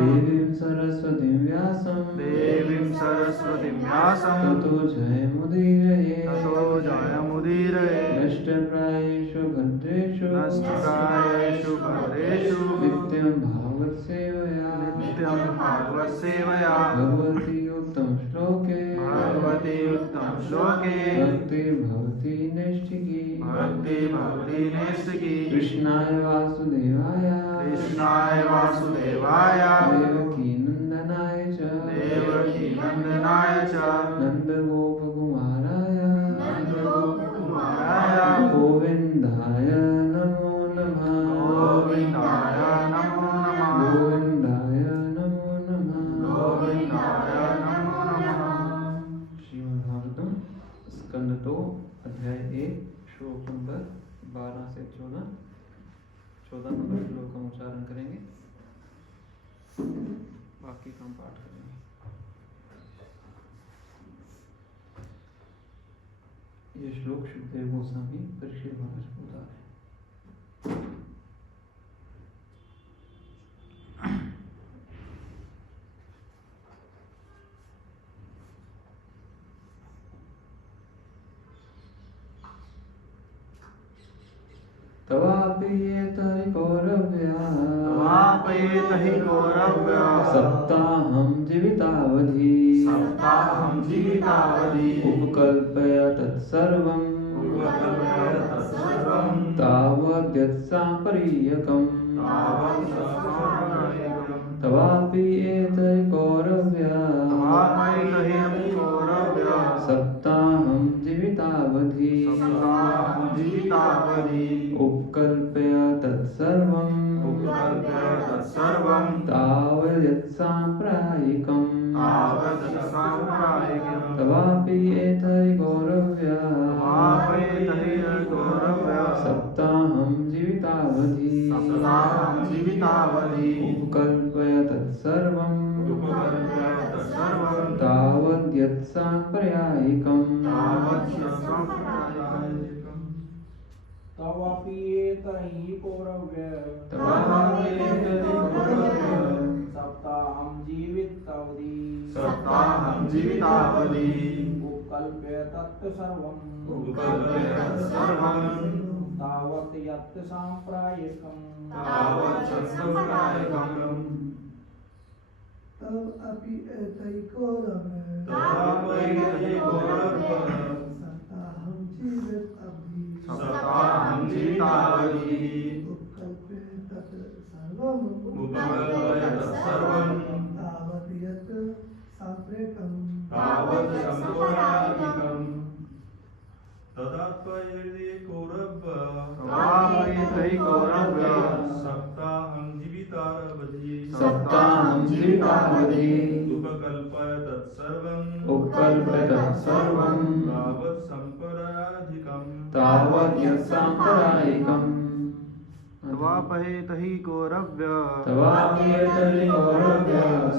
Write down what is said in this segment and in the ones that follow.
देवीं सरस्वतीं व्यासं ततो जयमुदीरये नष्टप्रायेषु भद्रेषु नित्यं भागवत सेवया भगवती उत्तम श्लोके भक्तिर्भवति नैष्ठिकी कृष्णाय वासुदेवाय देवकी नंदनाय च नंदगोपकुमाराय गोविंदाय नमो नमः श्रीमद्भागवतम स्कंद 2 अध्याय 1 श्लोक नंबर 12 से 14 नंबर श्लोक का उच्चारण करेंगे, बाकी का हम पाठ करेंगे। ये श्लोक सुखदेव गोस्वामी परीक्षित महाराज को बता रहे हैं। तवापि ये तहि कौरव्या सप्ताहं जीवितावधि उपकल्प्य तत्सर्वं तावद्यत्साम्प्रयकम् तवापि एतहि कौरव्या सप्ताहं जीवितावधि उपकल्प्य तत्सर्वं तावद्यत्साम्प्रयकम् तवापि एतहि कौरव्या सप्ताहं जीवितावधि उपकल्प्य तत्सर्वं तावद्यत्साम्प्रयकम् तवापि एतहि कौरव्या सप्ताहं जीवितावधि उपकल्प्य तत्सर्वं तावद्यत्साम्प्रयकम् तवापि एतहि कौरव्या सप्ताहं जीवितावधि उपकल्प्य तत्सर्वं तावद्यत्साम्प्रयकम् तदात्मयति कौरव्या सप्ताहं जीवितावधि उपकल्प्य तत्सर्वं तावद्यत्साम्प्रयकम् तवापहेतहि कौरव्या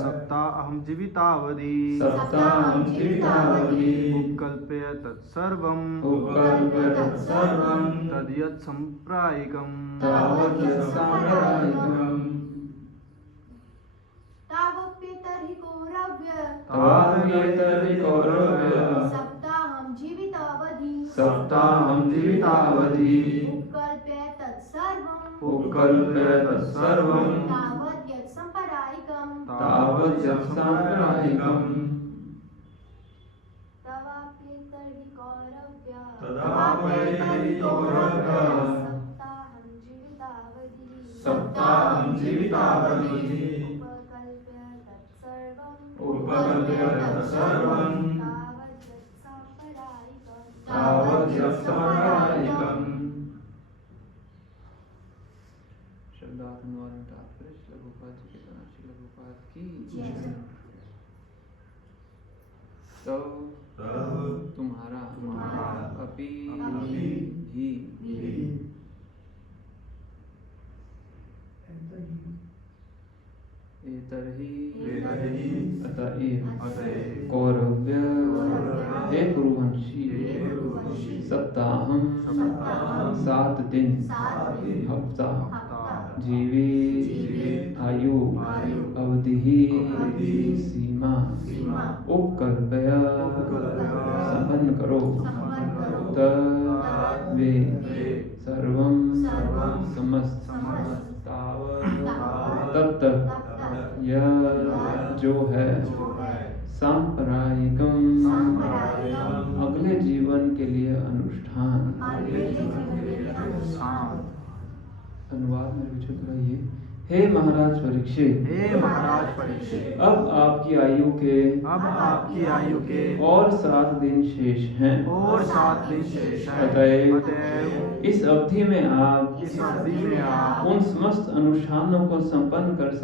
सप्ताहं जीवितावधि उपकल्प्य तत्सर्वं तद्यत्साम्प्रयकम् तावप्येतर्हि कौरव्या सप्ताहं जीवितावधि उपकल्प्य तत्सर्वं तावद्यत्साम्प्रयकम् तवाप्येतर्हि कौरव्या सप्ताहं जीवितावधि उपकल्प्य तत्सर्वं तावद्यत्साम्प्रयकम् शब्दार्थ निवारण तात्पर्य श्री प्रभुपाद जी के तरह श्री प्रभुपाद की तो तुम्हारा अपि ही एतर्हि अतएव कौरव्य हे कुरुवंशी सप्ताहं 7 दिन हफ्ता जीवित आयु अवधि सीमा उपकल्पय संपन्न करो तद वे सर्वं समस्त तब तक यह जो है सांप्रदायिकम अगले जीवन के लिए अनुष्ठान। अनुवाद में विचलित रहिए। हे महाराज परीक्षित, हे महाराज परीक्षित, अब आपकी आयु के और 7 दिन शेष हैं। और 7 दिन शेष है। अतएव इस अवधि में आप उन समस्त अनुष्ठानों को संपन्न कर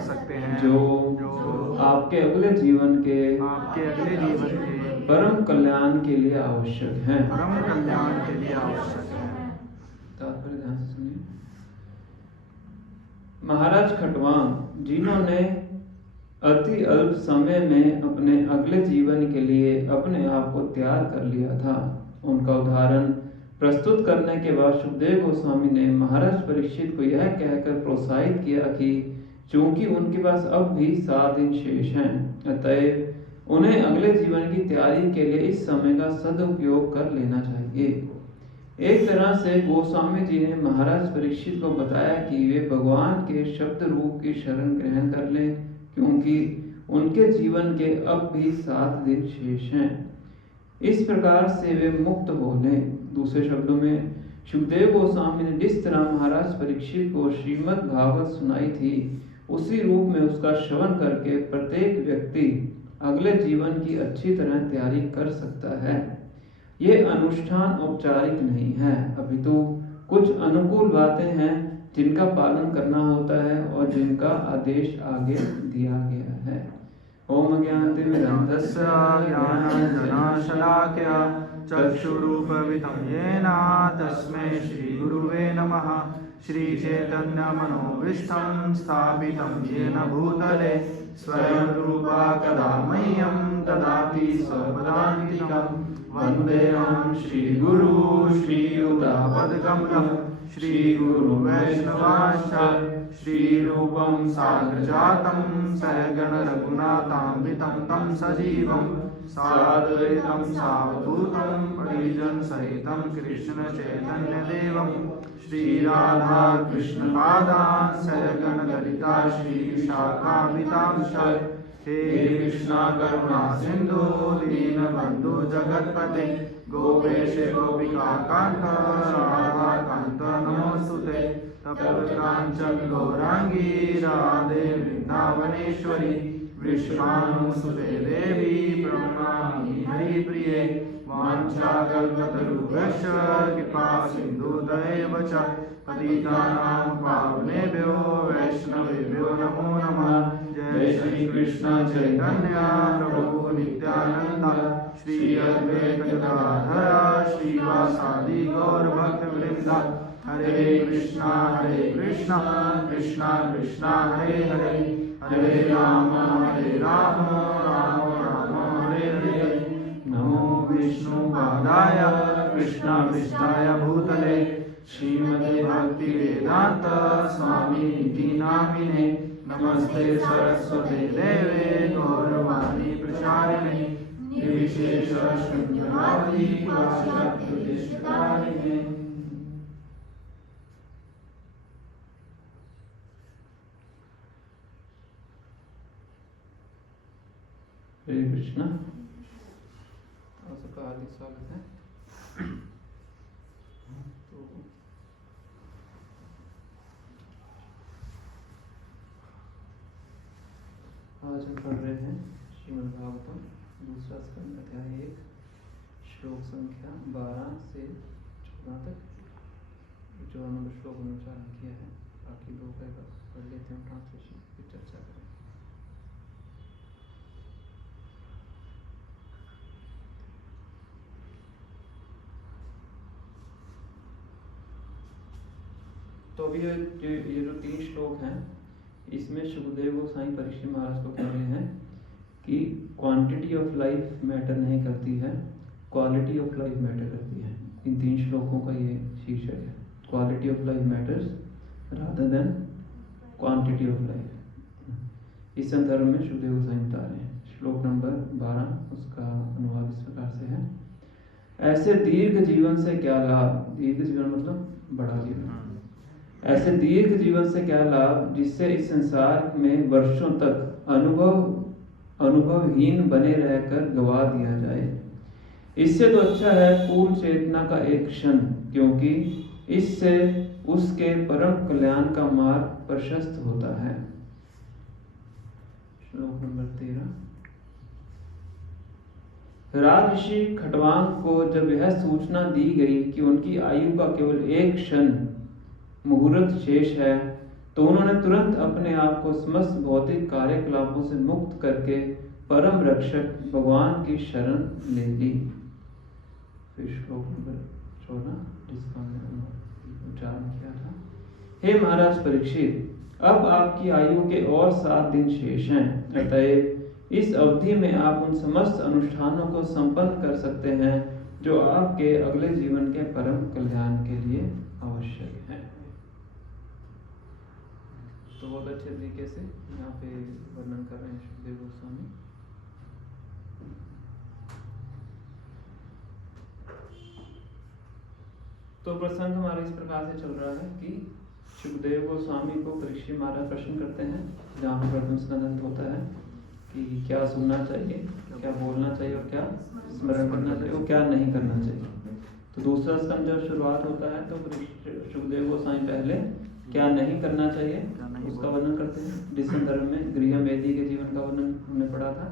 सकते हैं जो आपके अगले जीवन के परम कल्याण के लिए आवश्यक हैं। तात्पर्य ध्यान से सुनिए। महाराज खटवांग, जिन्होंने अति अल्प समय में अपने अगले जीवन के लिए अपने आप को तैयार कर लिया था, उनका उदाहरण प्रस्तुत करने के बाद सुखदेव गोस्वामी ने महाराज परीक्षित को यह कहकर प्रोत्साहित किया कि चूंकि उनके पास अब भी 7 दिन शेष हैं, अतएव उन्हें अगले जीवन की तैयारी के लिए इस समय का सदुपयोग कर लेना चाहिए। एक तरह से गोस्वामी जी ने महाराज परीक्षित को बताया कि वे भगवान के शब्द रूप की शरण ग्रहण कर लें, क्योंकि उनके जीवन के अब भी 7 दिन शेष हैं। इस प्रकार से वे मुक्त हो लें। दूसरे शब्दों में सुखदेव गोस्वामी ने जिस तरह महाराज परीक्षित को श्रीमद् भागवत सुनाई थी, उसी रूप में उसका श्रवण करके प्रत्येक व्यक्ति अगले जीवन की अच्छी तरह तैयारी कर सकता है। ये अनुष्ठान औपचारिक नहीं है, अपितु कुछ अनुकूल बातें हैं जिनका पालन करना होता है और जिनका आदेश आगे दिया गया है। ओम ज्ञानतिमिरन्धस्य ज्ञानाञ्जनशलाकया चक्षुरुपवीतं येन तस्मै श्रीगुरुवे नमः। श्रीचैतन्यमनोभीष्टं स्थापितं येन भूतले स्वयं रूपा कदा मह्यं ददाति स्वपदान्तिकं। वन्देऽहं श्रीगुरु श्रीयुतापदकमलं श्रीगुरुवैष्णवांश्च श्रीरूपं साग्रजातं सहगण रघुनाथान्वितं तं सजीवं साद्वैतं सावधूतं परिजनसहितं कृष्णचैतन्यदेवं श्रीराधा कृष्णपादान् सहगण ललिता श्रीविशाखान्वितांश्च। हे कृष्णा करुणा सिंधु दीनबंधु जगत्पते गोपेश गोपिकाकांत राधाकांत नमोस्तुते। तप्तकांचन गौरांगी राधे वृंदावनेश्वरी वृषभानुसुते देवी प्रणमामि हरिप्रिये। वाञ्छाकल्पतरुभ्यश्च कृपा सिन्धुभ्यैव च पतितानां पावनेभ्यो वैष्णवेभ्यो नमो नमः। जय श्री कृष्ण चैतन्य प्रभु नित्यानंद श्री अद्वैत गदाधर श्रीवासादि गौर भक्तवृंद। हरे कृष्णा कृष्णा कृष्णा हरे हरे, हरे राम राम राम हरे हरे। नमो विष्णुपादाय कृष्णाभीष्टाय भूतले श्रीमते भक्ति वेदांत स्वामी इति नामिने। नमस्ते सरस्वते देवे गौरवाणी प्रचारिणे निर्विशेष शून्यवादी पाश्चात्य। हरे कृष्णा। सबका हार्दिक स्वागत है। तो आज हम पढ़ रहे हैं श्रीमद् भागवतम दूसरा स्कंद अध्याय 1 श्लोक संख्या 12 से 14 तक। 14 नंबर श्लोक में उच्चारण किया है, बाकी 2 का पढ़ लेते हैं, ट्रांसलेशन की चर्चा करें। तो अभी ये जो 3 श्लोक हैं, इसमें सुखदेव गोस्वामी परीक्षित महाराज को कह रहे हैं कि क्वांटिटी ऑफ लाइफ मैटर नहीं करती है, क्वालिटी ऑफ लाइफ मैटर करती है। इन 3 श्लोकों का ये शीर्षक है, quality of life matters rather than quantity of life. इस संदर्भ में शुभदेव गोस्वामी बता रहे हैं। श्लोक नंबर 12, उसका अनुवाद इस प्रकार से है। ऐसे दीर्घ जीवन से क्या लाभ, दीर्घ जीवन मतलब बड़ा जीवन, ऐसे दीर्घ जीवन से क्या लाभ जिससे इस संसार में वर्षों तक अनुभवहीन बने रहकर गवा दिया जाए। इससे तो अच्छा है पूर्ण चेतना का एक क्षण, क्योंकि इससे उसके परम कल्याण का मार्ग प्रशस्त होता है। श्लोक नंबर 13। राजऋषि खटवांग को जब यह सूचना दी गई कि उनकी आयु का केवल एक क्षण मुहूर्त शेष है, तो उन्होंने तुरंत अपने आप को समस्त भौतिक कार्यकलापों से मुक्त करके परम रक्षक भगवान की शरण ले ली। फिर श्लोक नंबर 14 जिसका हमने उच्चारण किया था। हे महाराज परीक्षित, अब आपकी आयु के और 7 दिन शेष हैं, अतएव इस अवधि में आप उन समस्त अनुष्ठानों को संपन्न कर सकते हैं जो आपके अगले जीवन के परम कल्याण के लिए आवश्यक है। तो बहुत अच्छे तरीके से यहाँ पे वर्णन कर रहे हैं शुभदेव गोस्वामी। तो प्रसंग हमारा इस प्रकार से चल रहा है कि शुभदेव गोस्वामी को परीक्षित महाराज प्रश्न करते हैं, जहाँ पर प्रथम स्कंद होता है कि क्या सुनना चाहिए, क्या बोलना चाहिए और क्या स्मरण करना चाहिए और क्या नहीं करना चाहिए। तो दूसरा स्कंद जब शुरुआत होता है तो शुभदेव गोस्वामी पहले क्या नहीं करना चाहिए उसका वर्णन करते हैं, जिस संदर्भ में गृह मेदी के जीवन का वर्णन हमने पढ़ा था।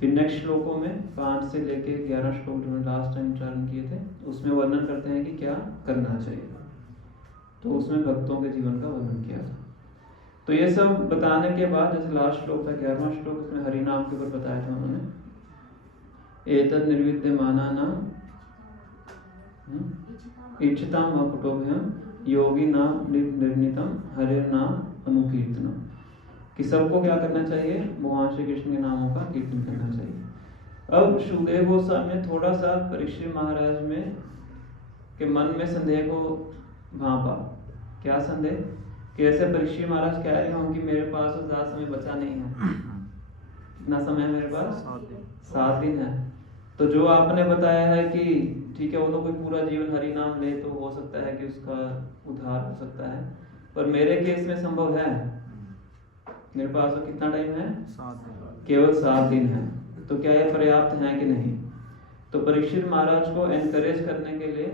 फिर नेक्स्ट श्लोकों में 5 से लेके 11 श्लोक जो लास्ट टाइम उच्चारण किए थे उसमें वर्णन करते हैं कि क्या करना चाहिए। तो उसमें भक्तों के जीवन का वर्णन किया था। तो ये सब बताने के बाद जैसे लास्ट श्लोक था 11वां श्लोक, उसमें हरि नाम के ऊपर बताया था उन्होंने। एतद निर्विद्यमाना नाम इच्छताम अकुटोभ्यम योगी नाम निर्णितम हरे नाम अनुकीर्तनम, कि सबको क्या करना चाहिए, भगवान श्री कृष्ण के नामों का कीर्तन करना चाहिए। अब शुभदेव गोस्वामी ने थोड़ा सा परीक्षित महाराज में के मन में संदेह को भांपा। क्या संदेह कि ऐसे परीक्षित महाराज कह रहे हों कि मेरे पास तो ज्यादा समय बचा नहीं है। कितना समय मेरे पास? 7 दिन है। तो जो आपने बताया है कि ठीक है वो तो कोई पूरा जीवन हरि नाम ले तो हो सकता है कि उसका उद्धार हो सकता है, पर मेरे केस में संभव है, मेरे पास तो कितना टाइम है? 7 दिन। केवल 7 दिन है। तो क्या ये पर्याप्त है कि नहीं? तो परीक्षित महाराज को एनकरेज करने के लिए,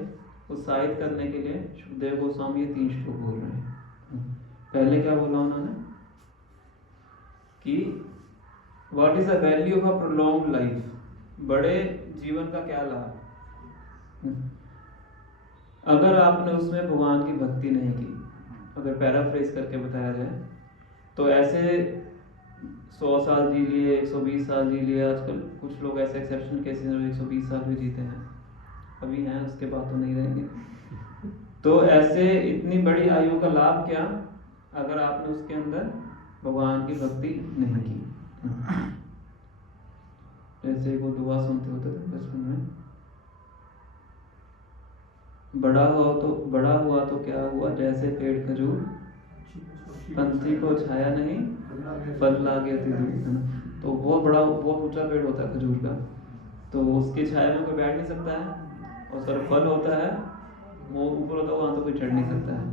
उत्साहित करने के लिए शुभदेव गोस्वामी ये 3 श्लोक बोल रहे हैं। पहले क्या बोला उन्होंने कि what is the value of a prolonged life, बड़े जीवन का क्या लाभ अगर आपने उसमें भगवान की भक्ति नहीं की। अगर पैराफ्रेज करके बताया जाए तो ऐसे 100 साल जी लिए, 120 साल जी लिए, आजकल कुछ लोग ऐसे एक्सेप्शन केसेस में 120 साल भी जीते हैं, अभी हैं, उसके बाद तो नहीं रहेंगे। तो ऐसे इतनी बड़ी आयु का लाभ क्या अगर आपने उसके अंदर भगवान की भक्ति नहीं की। जैसे वो दुआ सुनते होते थे बचपन में, बड़ा हुआ तो क्या हुआ, जैसे पेड़ खजूर पंछी को छाया नहीं फल लागे अति दूर, है ना। तो बहुत ऊंचा पेड़ होता है खजूर का, तो उसकी छाया में कोई बैठ नहीं सकता है, और सर फल होता है वो ऊपर होता है, वहां तो कोई चढ़ नहीं सकता है।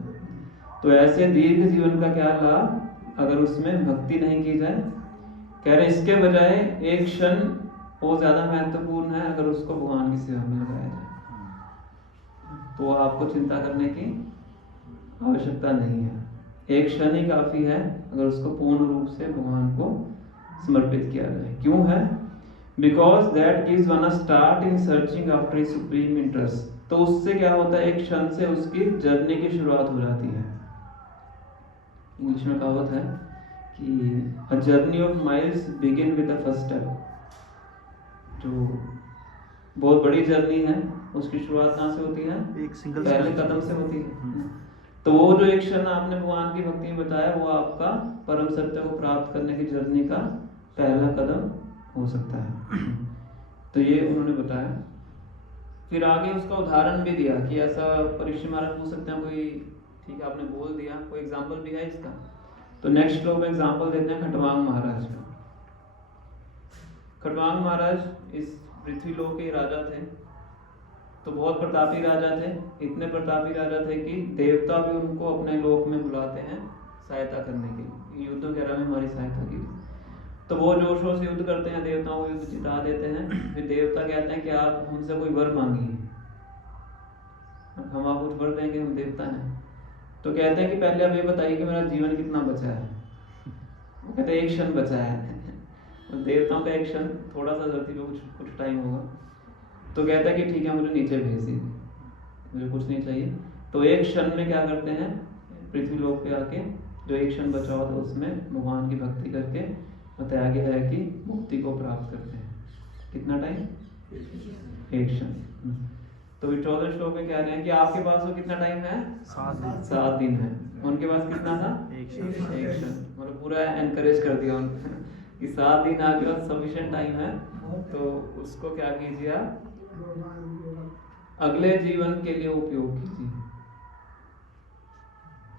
तो ऐसे दीर्घ जीवन का क्या लाभ अगर उसमें भक्ति नहीं की जाए। कह रहे इसके बजाय एक क्षण वो ज्यादा महत्वपूर्ण है अगर उसको भगवान की सेवा में लगाया जाए, तो आपको चिंता करने की आवश्यकता नहीं है। एक क्षण ही काफी है अगर उसको पूर्ण रूप से भगवान को समर्पित किया जाए। क्यों है? Because that gives one a start in searching after supreme interest. तो उससे क्या होता है, एक क्षण से उसकी जर्नी की शुरुआत हो जाती है। इंग्लिश में कहावत है कि a journey of miles begin with the first step. जो बहुत बड़ी जर्नी है उसकी शुरुआत कहाँ से होती है? एक सिंगल पहले कदम से होती है। तो वो जो एक क्षण आपने भगवान की भक्ति में बताया वो आपका परम सत्य को प्राप्त करने की जर्नी का पहला कदम हो सकता है। तो ये उन्होंने बताया। फिर आगे उसका उदाहरण भी दिया कि ऐसा परीक्षित महाराज पूछ सकते हैं कोई, ठीक है आपने बोल दिया, कोई एग्जाम्पल भी है इसका। तो नेक्स्ट श्लोक में एग्जाम्पल देते हैं खटवांग महाराज का। खटवांग महाराज इस पृथ्वी लोक के राजा थे, तो बहुत प्रतापी राजा थे। इतने प्रतापी राजा थे कि देवता भी उनको अपने लोक में बुलाते हैं सहायता करने के लिए, युद्ध वगैरह में हमारी सहायता की। तो वो जोर शोर से युद्ध करते हैं, देवताओं को युद्ध जिता देते हैं। फिर देवता कहते हैं कि आप हमसे कोई वर मांगिए, हम आपको कुछ वर देंगे, हम देवता हैं। तो कहते हैं कि पहले आप ये बताइए कि मेरा जीवन कितना बचा है। वो कहते हैं 1 क्षण बचा है। देवताओं का 1 क्षण थोड़ा सा धरती पे कुछ टाइम होगा। तो कहता है कि ठीक है मुझे नीचे भेज दीजिए, मुझे कुछ नहीं चाहिए। तो 1 क्षण में क्या करते हैं, पृथ्वी लोक पे आके जो 1 क्षण बचा हुआ था उसमें भगवान की भक्ति करके बताया गया है कि मुक्ति को प्राप्त करते हैं। कितना टाइम? 1 क्षण। तो 14 श्लोक में कह रहे हैं कि आपके पास वो कितना टाइम है? 7 दिन है। उनके पास कितना था? 1 क्षण। मतलब पूरा एनकरेज कर दिया उनको कि 7 दिन आपके पास सफिशिएंट टाइम है, तो उसको क्या कीजिए आप अगले जीवन के लिए उपयोग कीजिए।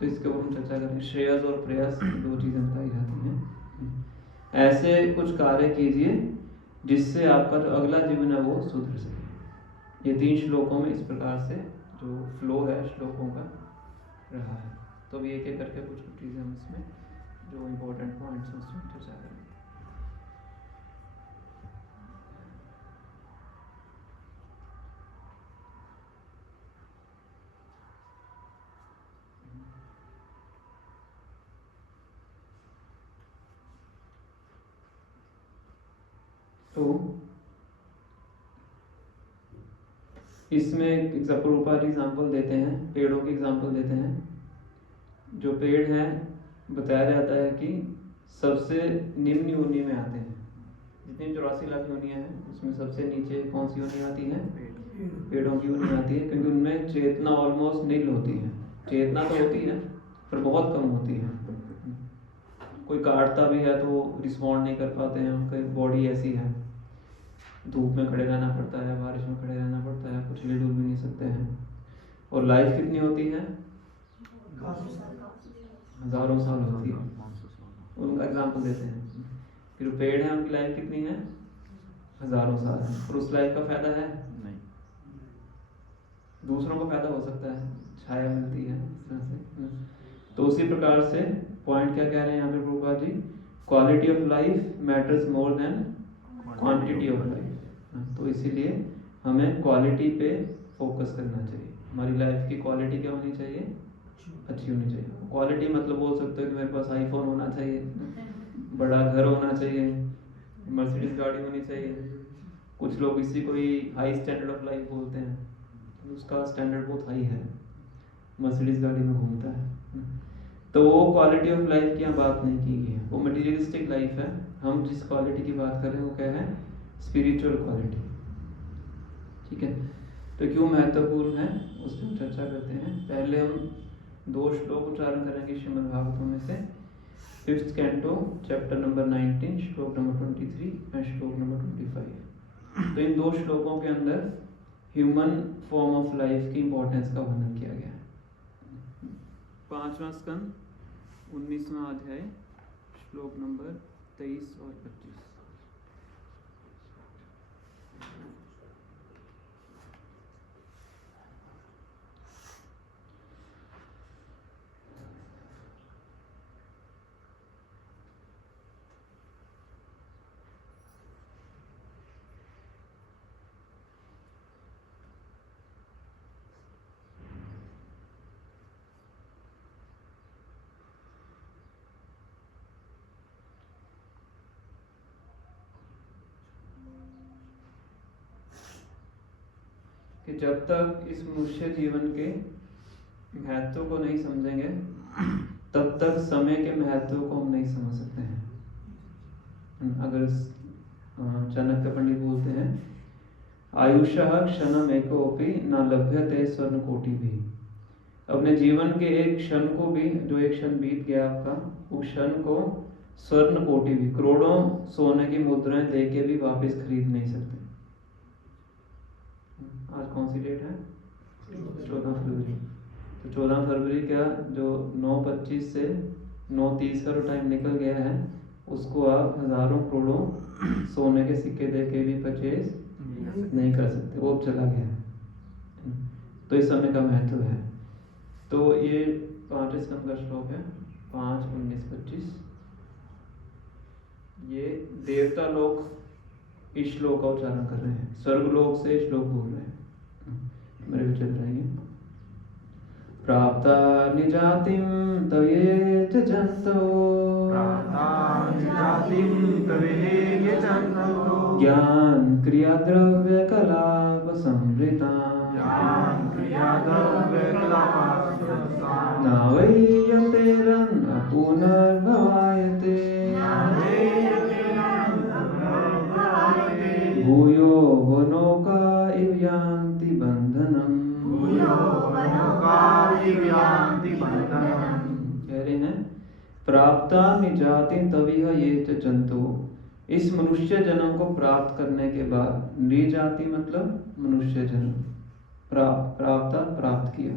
तो इसके ऊपर हम चर्चा करें। श्रेयस और प्रयास 2 चीजें बताई जाती हैं। ऐसे कुछ कार्य कीजिए जिससे आपका जो अगला जीवन है वो सुधर सके। ये 3 श्लोकों में इस प्रकार से जो फ्लो है श्लोकों का रहा है। तो अभी एक एक करके कुछ चीजें हम इसमें जो इम्पोर्टेंट पॉइंट्स हैं उसमें चर्चा करेंगे। तो इसमें प्रभुपाद एग्जाम्पल देते हैं, पेड़ों की एग्जाम्पल देते हैं। जो पेड़ हैं बताया जाता है कि सबसे निम्न योनि में आते हैं। जितनी 84 लाख योनियां हैं उसमें सबसे नीचे कौन सी योनि आती है? पेड़ों की योनि आती है, क्योंकि उनमें चेतना ऑलमोस्ट नील होती है। चेतना तो होती है पर बहुत कम होती है। कोई काटता भी है तो रिस्पॉन्ड नहीं कर पाते हैं, उनकी बॉडी ऐसी है। धूप में खड़े रहना पड़ता है, बारिश में खड़े रहना पड़ता है, कुछ हिल डुल भी नहीं सकते हैं। और लाइफ कितनी होती है? हजारों साल होती है। उनका एग्जाम्पल देते हैं। फिर पेड़ है उनकी लाइफ कितनी है? हजारों साल है। और उस लाइफ का फायदा है? नहीं। दूसरों को फायदा हो सकता है, छाया मिलती है इस तरह से। तो उसी प्रकार से पॉइंट क्या कह रहे हैं यहाँ पे Prabhupada ji? Quality of life matters more than quantity of life. तो इसीलिए हमें क्वालिटी पे फोकस करना चाहिए। हमारी लाइफ की क्वालिटी क्या होनी चाहिए? अच्छी होनी चाहिए। क्वालिटी मतलब बोल सकते हो कि मेरे पास आईफोन होना चाहिए, बड़ा घर होना चाहिए, मर्सिडीज गाड़ी होनी चाहिए। कुछ लोग इसी को ही हाई स्टैंडर्ड ऑफ लाइफ बोलते हैं, उसका स्टैंडर्ड बहुत हाई है, मर्सिडीज गाड़ी में घूमता है। तो वो क्वालिटी ऑफ लाइफ की यहाँ बात नहीं की गई है, वो मटीरियलिस्टिक लाइफ है। हम जिस क्वालिटी की बात कर रहे हैं वो क्या है? Spiritual quality. ठीक है, तो क्यों महत्वपूर्ण है उस पर चर्चा करते हैं। पहले हम 2 श्लोक उच्चारण करेंगे श्रीमद् भागवतम में से। 5th कैंटो चैप्टर नंबर 19 श्लोक नंबर 23 और श्लोक नंबर 25। तो इन 2 श्लोकों के अंदर ह्यूमन फॉर्म ऑफ लाइफ की इंपॉर्टेंस का वर्णन किया गया है। 5वां स्कंद 19वां अध्याय श्लोक नंबर 23 और 25। कि जब तक इस मनुष्य जीवन के महत्व को नहीं समझेंगे तब तक समय के महत्व को हम नहीं समझ सकते हैं। अगर चाणक्य पंडित बोलते हैं आयुषः क्षणम एकोपि न लभ्यते स्वर्ण कोटि भी। अपने जीवन के एक क्षण को भी, जो एक क्षण बीत गया आपका, उस क्षण को स्वर्ण कोटि भी, करोड़ों सोने की मुद्राएं देके भी वापस खरीद नहीं सकते। आज कौन सी डेट है? 14 फरवरी। तो 14 फरवरी का जो 9:25 से 9:30 का जो टाइम निकल गया है, उसको आप हजारों करोड़ों सोने के सिक्के दे के भी परचेज नहीं कर सकते, वो अब चला गया है। तो इस समय का महत्व है। तो ये 5वें स्कंद का श्लोक है, 5, 19, 25। ये देवता लोग इस श्लोक का उच्चारण कर रहे हैं, स्वर्ग लोक से श्लोक बोल रहे हैं। मेरे विचार रहेंगे। प्राप्ता निजातिम तवे च जंतो, ज्ञान क्रिया द्रव्य कलाप संवृता, नावैयतेरन पुनर्भवायते, भूयो वनौका इव यान्ति बंधनम। कह रहे हैं प्राप्ता निजाति तविह ये च जंतु, इस मनुष्य जन्म को प्राप्त करने के बाद, निजाति मतलब मनुष्य जन्म, प्राप्ता प्राप्त किया,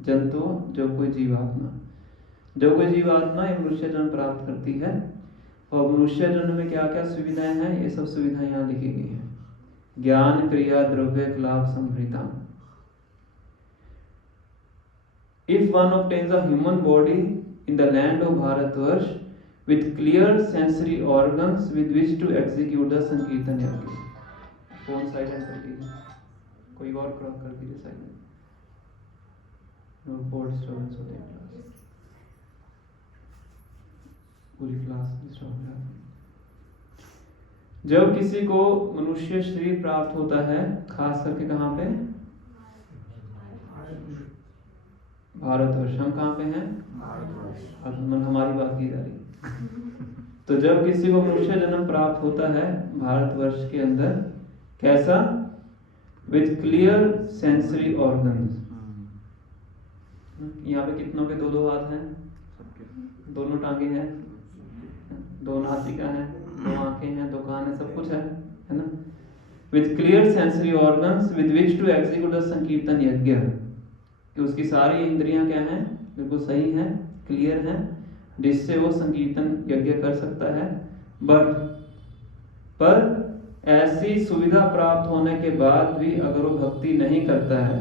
जंतु जो कोई जीवात्मा, जो कोई जीवात्मा ये मनुष्य जन्म प्राप्त करती है। और मनुष्य जन्म में क्या क्या सुविधाएं हैं, ये सब सुविधाएं यहाँ लिखी गई हैं। ज्ञान क्रिया द्रव्य कलाप संवृता। If one obtains a human body in the land of Bharatvarsh with clear sensory organs with which to execute the Sankirtan Yagya. Phone silent कर दीजिए, कोई और क्रॉक कर दीजिए साइलेंट, नो फोन डिस्टर्बेंस होते हैं क्लास, पूरी क्लास डिस्टर्ब हो जाती है। जब किसी को मनुष्य शरीर प्राप्त होता है, खास करके कहाँ पे? भारतवर्ष। हम कहाँ पे हैं? हमारी बात की जा रही। तो जब किसी को मनुष्य जन्म प्राप्त होता है भारतवर्ष के अंदर, कैसा? With clear sensory organs. यहाँ पे कितनों के 2-2 हाथ हैं? दोनों टांगे हैं, 2 नासिका हैं, 2 आंखें हैं, 2 कान हैं, सब कुछ है ना? With clear sensory organs with which to execute the sankirtan yajna, कि उसकी सारी इंद्रियां क्या हैं? बिल्कुल सही हैं, क्लियर हैं, जिससे वो संकीर्तन यज्ञ कर सकता है। पर ऐसी सुविधा प्राप्त होने के बाद भी अगर वो भक्ति नहीं करता है,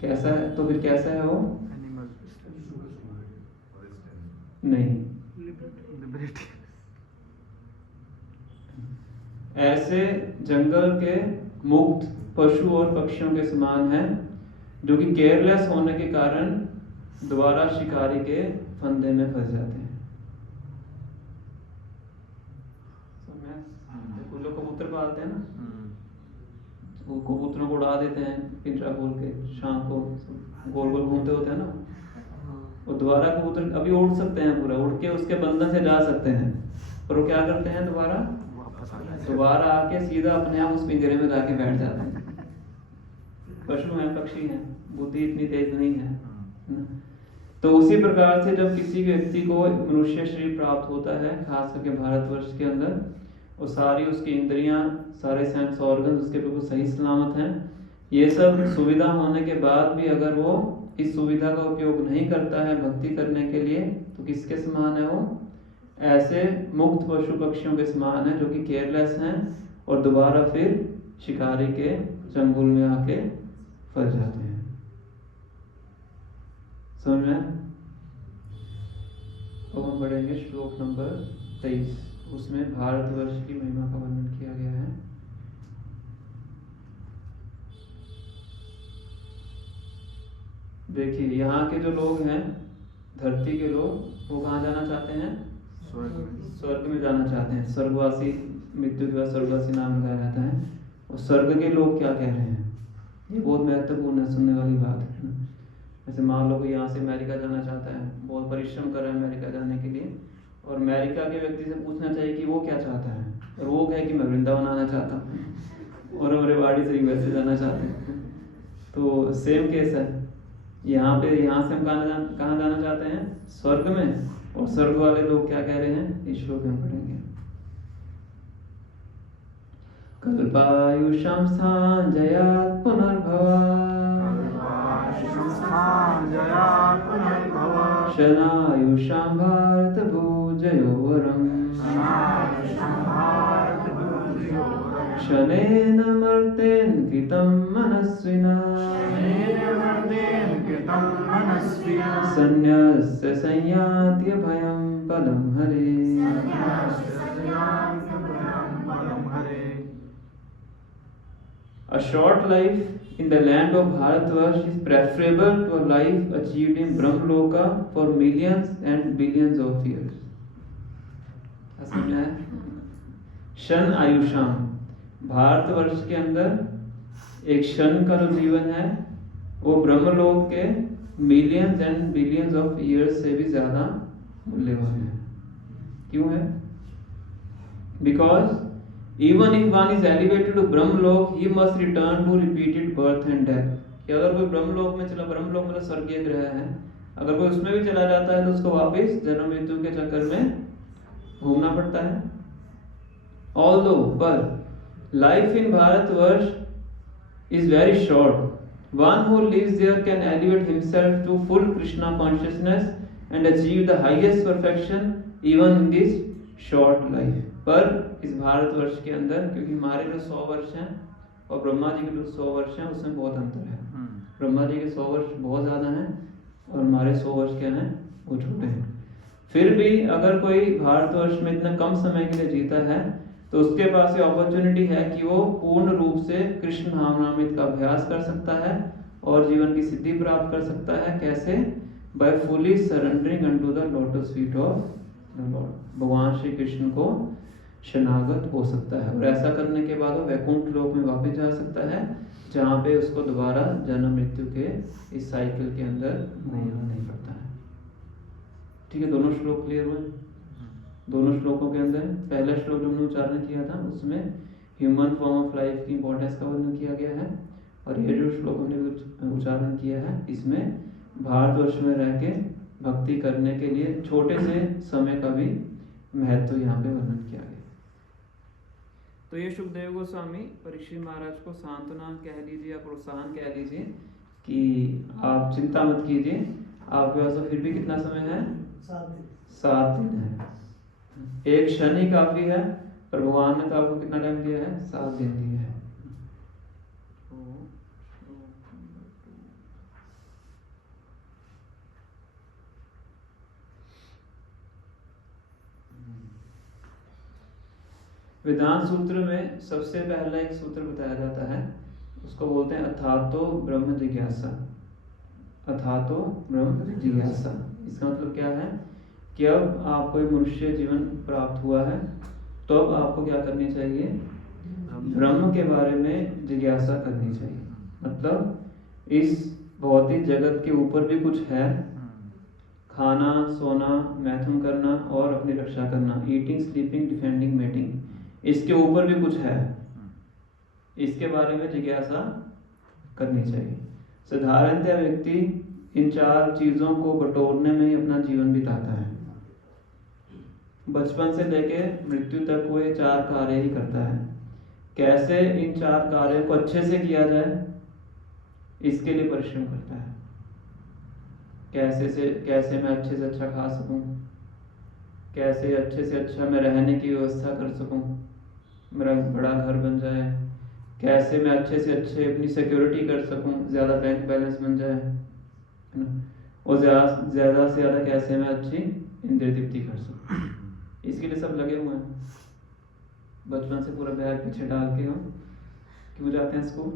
कैसा है? तो फिर कैसा है वो? नहीं, ऐसे जंगल के मुक्त पशु और पक्षियों के समान है, जो कि केयरलेस होने के कारण दोबारा शिकारी के फंदे में फंस जाते हैं। कुछ लोग कबूतर पालते हैं ना, वो कबूतरों को उड़ा देते हैं पिंजरा खोल के, शाम को गोल गोल घूमते होते हैं ना, वो दोबारा कबूतर अभी उड़ सकते हैं, पूरा उड़ के उसके बंधन से जा सकते हैं, पर वो क्या करते हैं? दोबारा आके सीधा अपने आप उस पिंजरे में जाके बैठ जाते हैं। पशु हैं, पक्षी हैं, बुद्धि इतनी तेज नहीं है। तो उसी प्रकार से जब किसी व्यक्ति को मनुष्य शरीर प्राप्त होता है, खास करके भारतवर्ष के अंदर, और सारी उसकी इंद्रियां, सारे सेंस ऑर्गन उसके बिल्कुल सही सलामत हैं, ये सब सुविधा होने के बाद भी अगर वो इस सुविधा का उपयोग नहीं करता है भक्ति करने के लिए, तो किसके समान है वो? ऐसे मुक्त पशु पक्षियों के समान है, जो कि केयरलेस हैं और दोबारा फिर शिकारी के चंगुल में आके फंस जाते हैं। समझ में? अब हम पढ़ेंगे श्लोक नंबर 23, उसमें भारतवर्ष की महिमा का वर्णन किया गया है। देखिए, यहाँ के जो लोग हैं, धरती के लोग, वो कहाँ जाना चाहते हैं? स्वर्ग में जाना चाहते हैं। स्वर्गवासी, मृत्यु के बाद स्वर्गवासी नाम लगाया जाता है। और स्वर्ग के लोग क्या कह रहे हैं? ये बहुत महत्वपूर्ण है, सुनने वाली बात है। जैसे मान लो कि यहाँ से अमेरिका जाना चाहता है, बहुत परिश्रम कर रहा है अमेरिका जाने के लिए, और अमेरिका के व्यक्ति से पूछना चाहिए कि वो क्या चाहता है, और वो कहे कि मैं वृंदावन आना चाहता हूँ, और रेवाड़ी से यूएसए जाना चाहते हैं। तो सेम केस है यहाँ पे। यहाँ से हम कहाँ जाना चाहते हैं? स्वर्ग में। और स्वर्ग वाले लोग क्या कह रहे हैं? इस श्लोक में पढ़ेंगे। कल्पायुषां स्थाञ्जयात् पुनर्भवात् संस्थाञ्जयात् पुनर्भवात् शनायुषां भारतभुजयो वरम् शनेन मर्तेन कृतं मनस्विना सन्न्यस्य संयात्य भयं पदं हरे A short life in the land of Bharatvarsh is preferable to a life achieved in Brahmloka for millions and billions of years. समझा है? शन आयुषाम, भारतवर्ष के अंदर एक क्षण का जो जीवन है वो ब्रह्मलोक के millions and billions of years से भी ज्यादा मूल्यवान है। क्यों है? Because even if one is elevated to Brahmaloka he must return to repeated birth and death। कि अगर कोई ब्रह्मलोक में चला, ब्रह्मलोक मतलब स्वर्गीय ग्रह है, अगर कोई उसमें भी चला जाता है तो उसको वापस जन्म मृत्यु के चक्कर में घूमना पड़ता है। Although पर life in Bharatvarsh is very short, one who lives there can elevate himself to full Krishna consciousness and achieve the highest perfection even in this short life। पर इस भारतवर्ष के अंदर, क्योंकि हमारे जो 100 वर्ष हैं और ब्रह्मा जी के जो 100 वर्ष हैं उसमें बहुत अंतर है। ब्रह्मा जी के 100 वर्ष बहुत ज़्यादा हैं और हमारे 100 वर्ष क्या हैं, वो छोटे हैं। फिर भी अगर कोई भारतवर्ष में इतना कम समय के लिए जीता है तो उसके पास ये अपॉर्चुनिटी है कि वो पूर्ण रूप से कृष्ण नामामृत का अभ्यास कर सकता है और जीवन की सिद्धि प्राप्त कर सकता है। कैसे? By fully surrendering unto the lotus feet of the lord. भगवान श्री कृष्ण को शरणागत हो सकता है और ऐसा करने के बाद वो वैकुंठ लोक में वापस जा सकता है जहाँ पे उसको दोबारा जन्म मृत्यु के इस साइकिल के अंदर नहीं पड़ता है। ठीक है, दोनों श्लोक क्लियर हुए? दोनों श्लोकों के अंदर पहला श्लोक जो हमने उच्चारण किया था उसमें ह्यूमन फॉर्म ऑफ लाइफ की इंपॉर्टेंस का वर्णन किया गया है और ये जो श्लोक हमने उच्चारण किया है इसमें भारतवर्ष में रह के भक्ति करने के लिए छोटे से समय का भी महत्व यहाँ पे वर्णन किया गया। तो ये सुखदेव गोस्वामी परीक्षित महाराज को सांत्वना कह लीजिए या प्रोत्साहन कह लीजिए कि आप चिंता मत कीजिए, आपके पास तो फिर भी कितना समय है? 7 दिन है। एक क्षण ही काफी है, पर भगवान ने तो आपको कितना टाइम दिया है? 7 दिन दिया है। वेदांत सूत्र में सबसे पहला एक सूत्र बताया जाता है, उसको बोलते हैं अथातो ब्रह्म जिज्ञासा। अथातो ब्रह्म जिज्ञासा, इसका मतलब क्या है कि अब आपको एक मनुष्य जीवन प्राप्त हुआ है तो अब आपको क्या करनी चाहिए? ब्रह्म के बारे में जिज्ञासा करनी चाहिए। मतलब इस भौतिक जगत के ऊपर भी कुछ है, खाना, सोना, मैथुन करना और अपनी रक्षा करना, ईटिंग, स्लीपिंग, डिफेंडिंग, मेटिंग, इसके ऊपर भी कुछ है, इसके बारे में जिज्ञासा करनी चाहिए। साधारणतः व्यक्ति इन 4 चीजों को बटोरने में ही अपना जीवन बिताता है। बचपन से लेके मृत्यु तक वो ये 4 कार्य ही करता है। कैसे इन 4 कार्यों को अच्छे से किया जाए इसके लिए परिश्रम करता है। कैसे मैं अच्छे से अच्छा खा सकूं, कैसे अच्छे से अच्छा मैं रहने की व्यवस्था कर सकूं, मेरा बड़ा घर बन जाए, कैसे मैं अच्छे से अच्छे अपनी सिक्योरिटी कर सकूं, ज़्यादा बैंक बैलेंस बन जाए, है ना, और ज़्यादा से ज़्यादा कैसे मैं अच्छी इंद्रिय तृप्ति कर सकूं। इसके लिए सब लगे हुए हैं। बचपन से पूरा बैग पीछे डाल के हम क्यों जाते हैं स्कूल?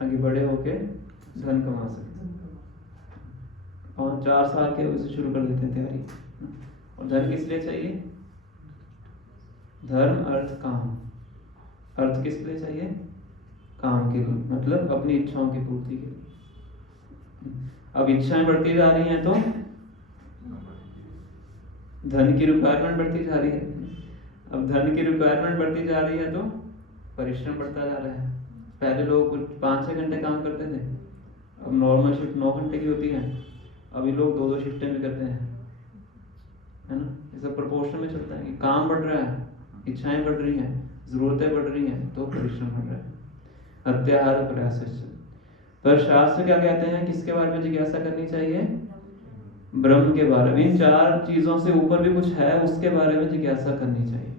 ताकि बड़े होके धन कमा सकें। और 4 साल के उसे शुरू कर देते हैं तैयारी। और धन किस लिए चाहिए? धर्म, अर्थ, काम। अर्थ किस लिए चाहिए? काम के लिए, मतलब अपनी इच्छाओं की पूर्ति के लिए। अब इच्छाएं बढ़ती जा रही हैं तो धन की रिक्वायरमेंट बढ़ती जा रही है। अब धन की रिक्वायरमेंट बढ़ती जा रही है तो परिश्रम बढ़ता जा रहा है। पहले लोग कुछ 5-6 घंटे काम करते थे, अब नॉर्मल शिफ्ट 9 घंटे की होती है। अभी लोग 2-2 शिफ्टें भी करते हैं, है ना। ये सब प्रोपोर्शन में चलता है कि काम बढ़ रहा है, इच्छाएं बढ़ रही हैं, जरूरतें बढ़ रही हैं तो परिश्रम बढ़ रहा है। अत्याहार प्रयास। पर शास्त्र क्या कहते हैं, किसके बारे में जिज्ञासा करनी चाहिए? ब्रह्म के बारे में। इन 4 चीजों से ऊपर भी कुछ है, उसके बारे में जिज्ञासा करनी चाहिए।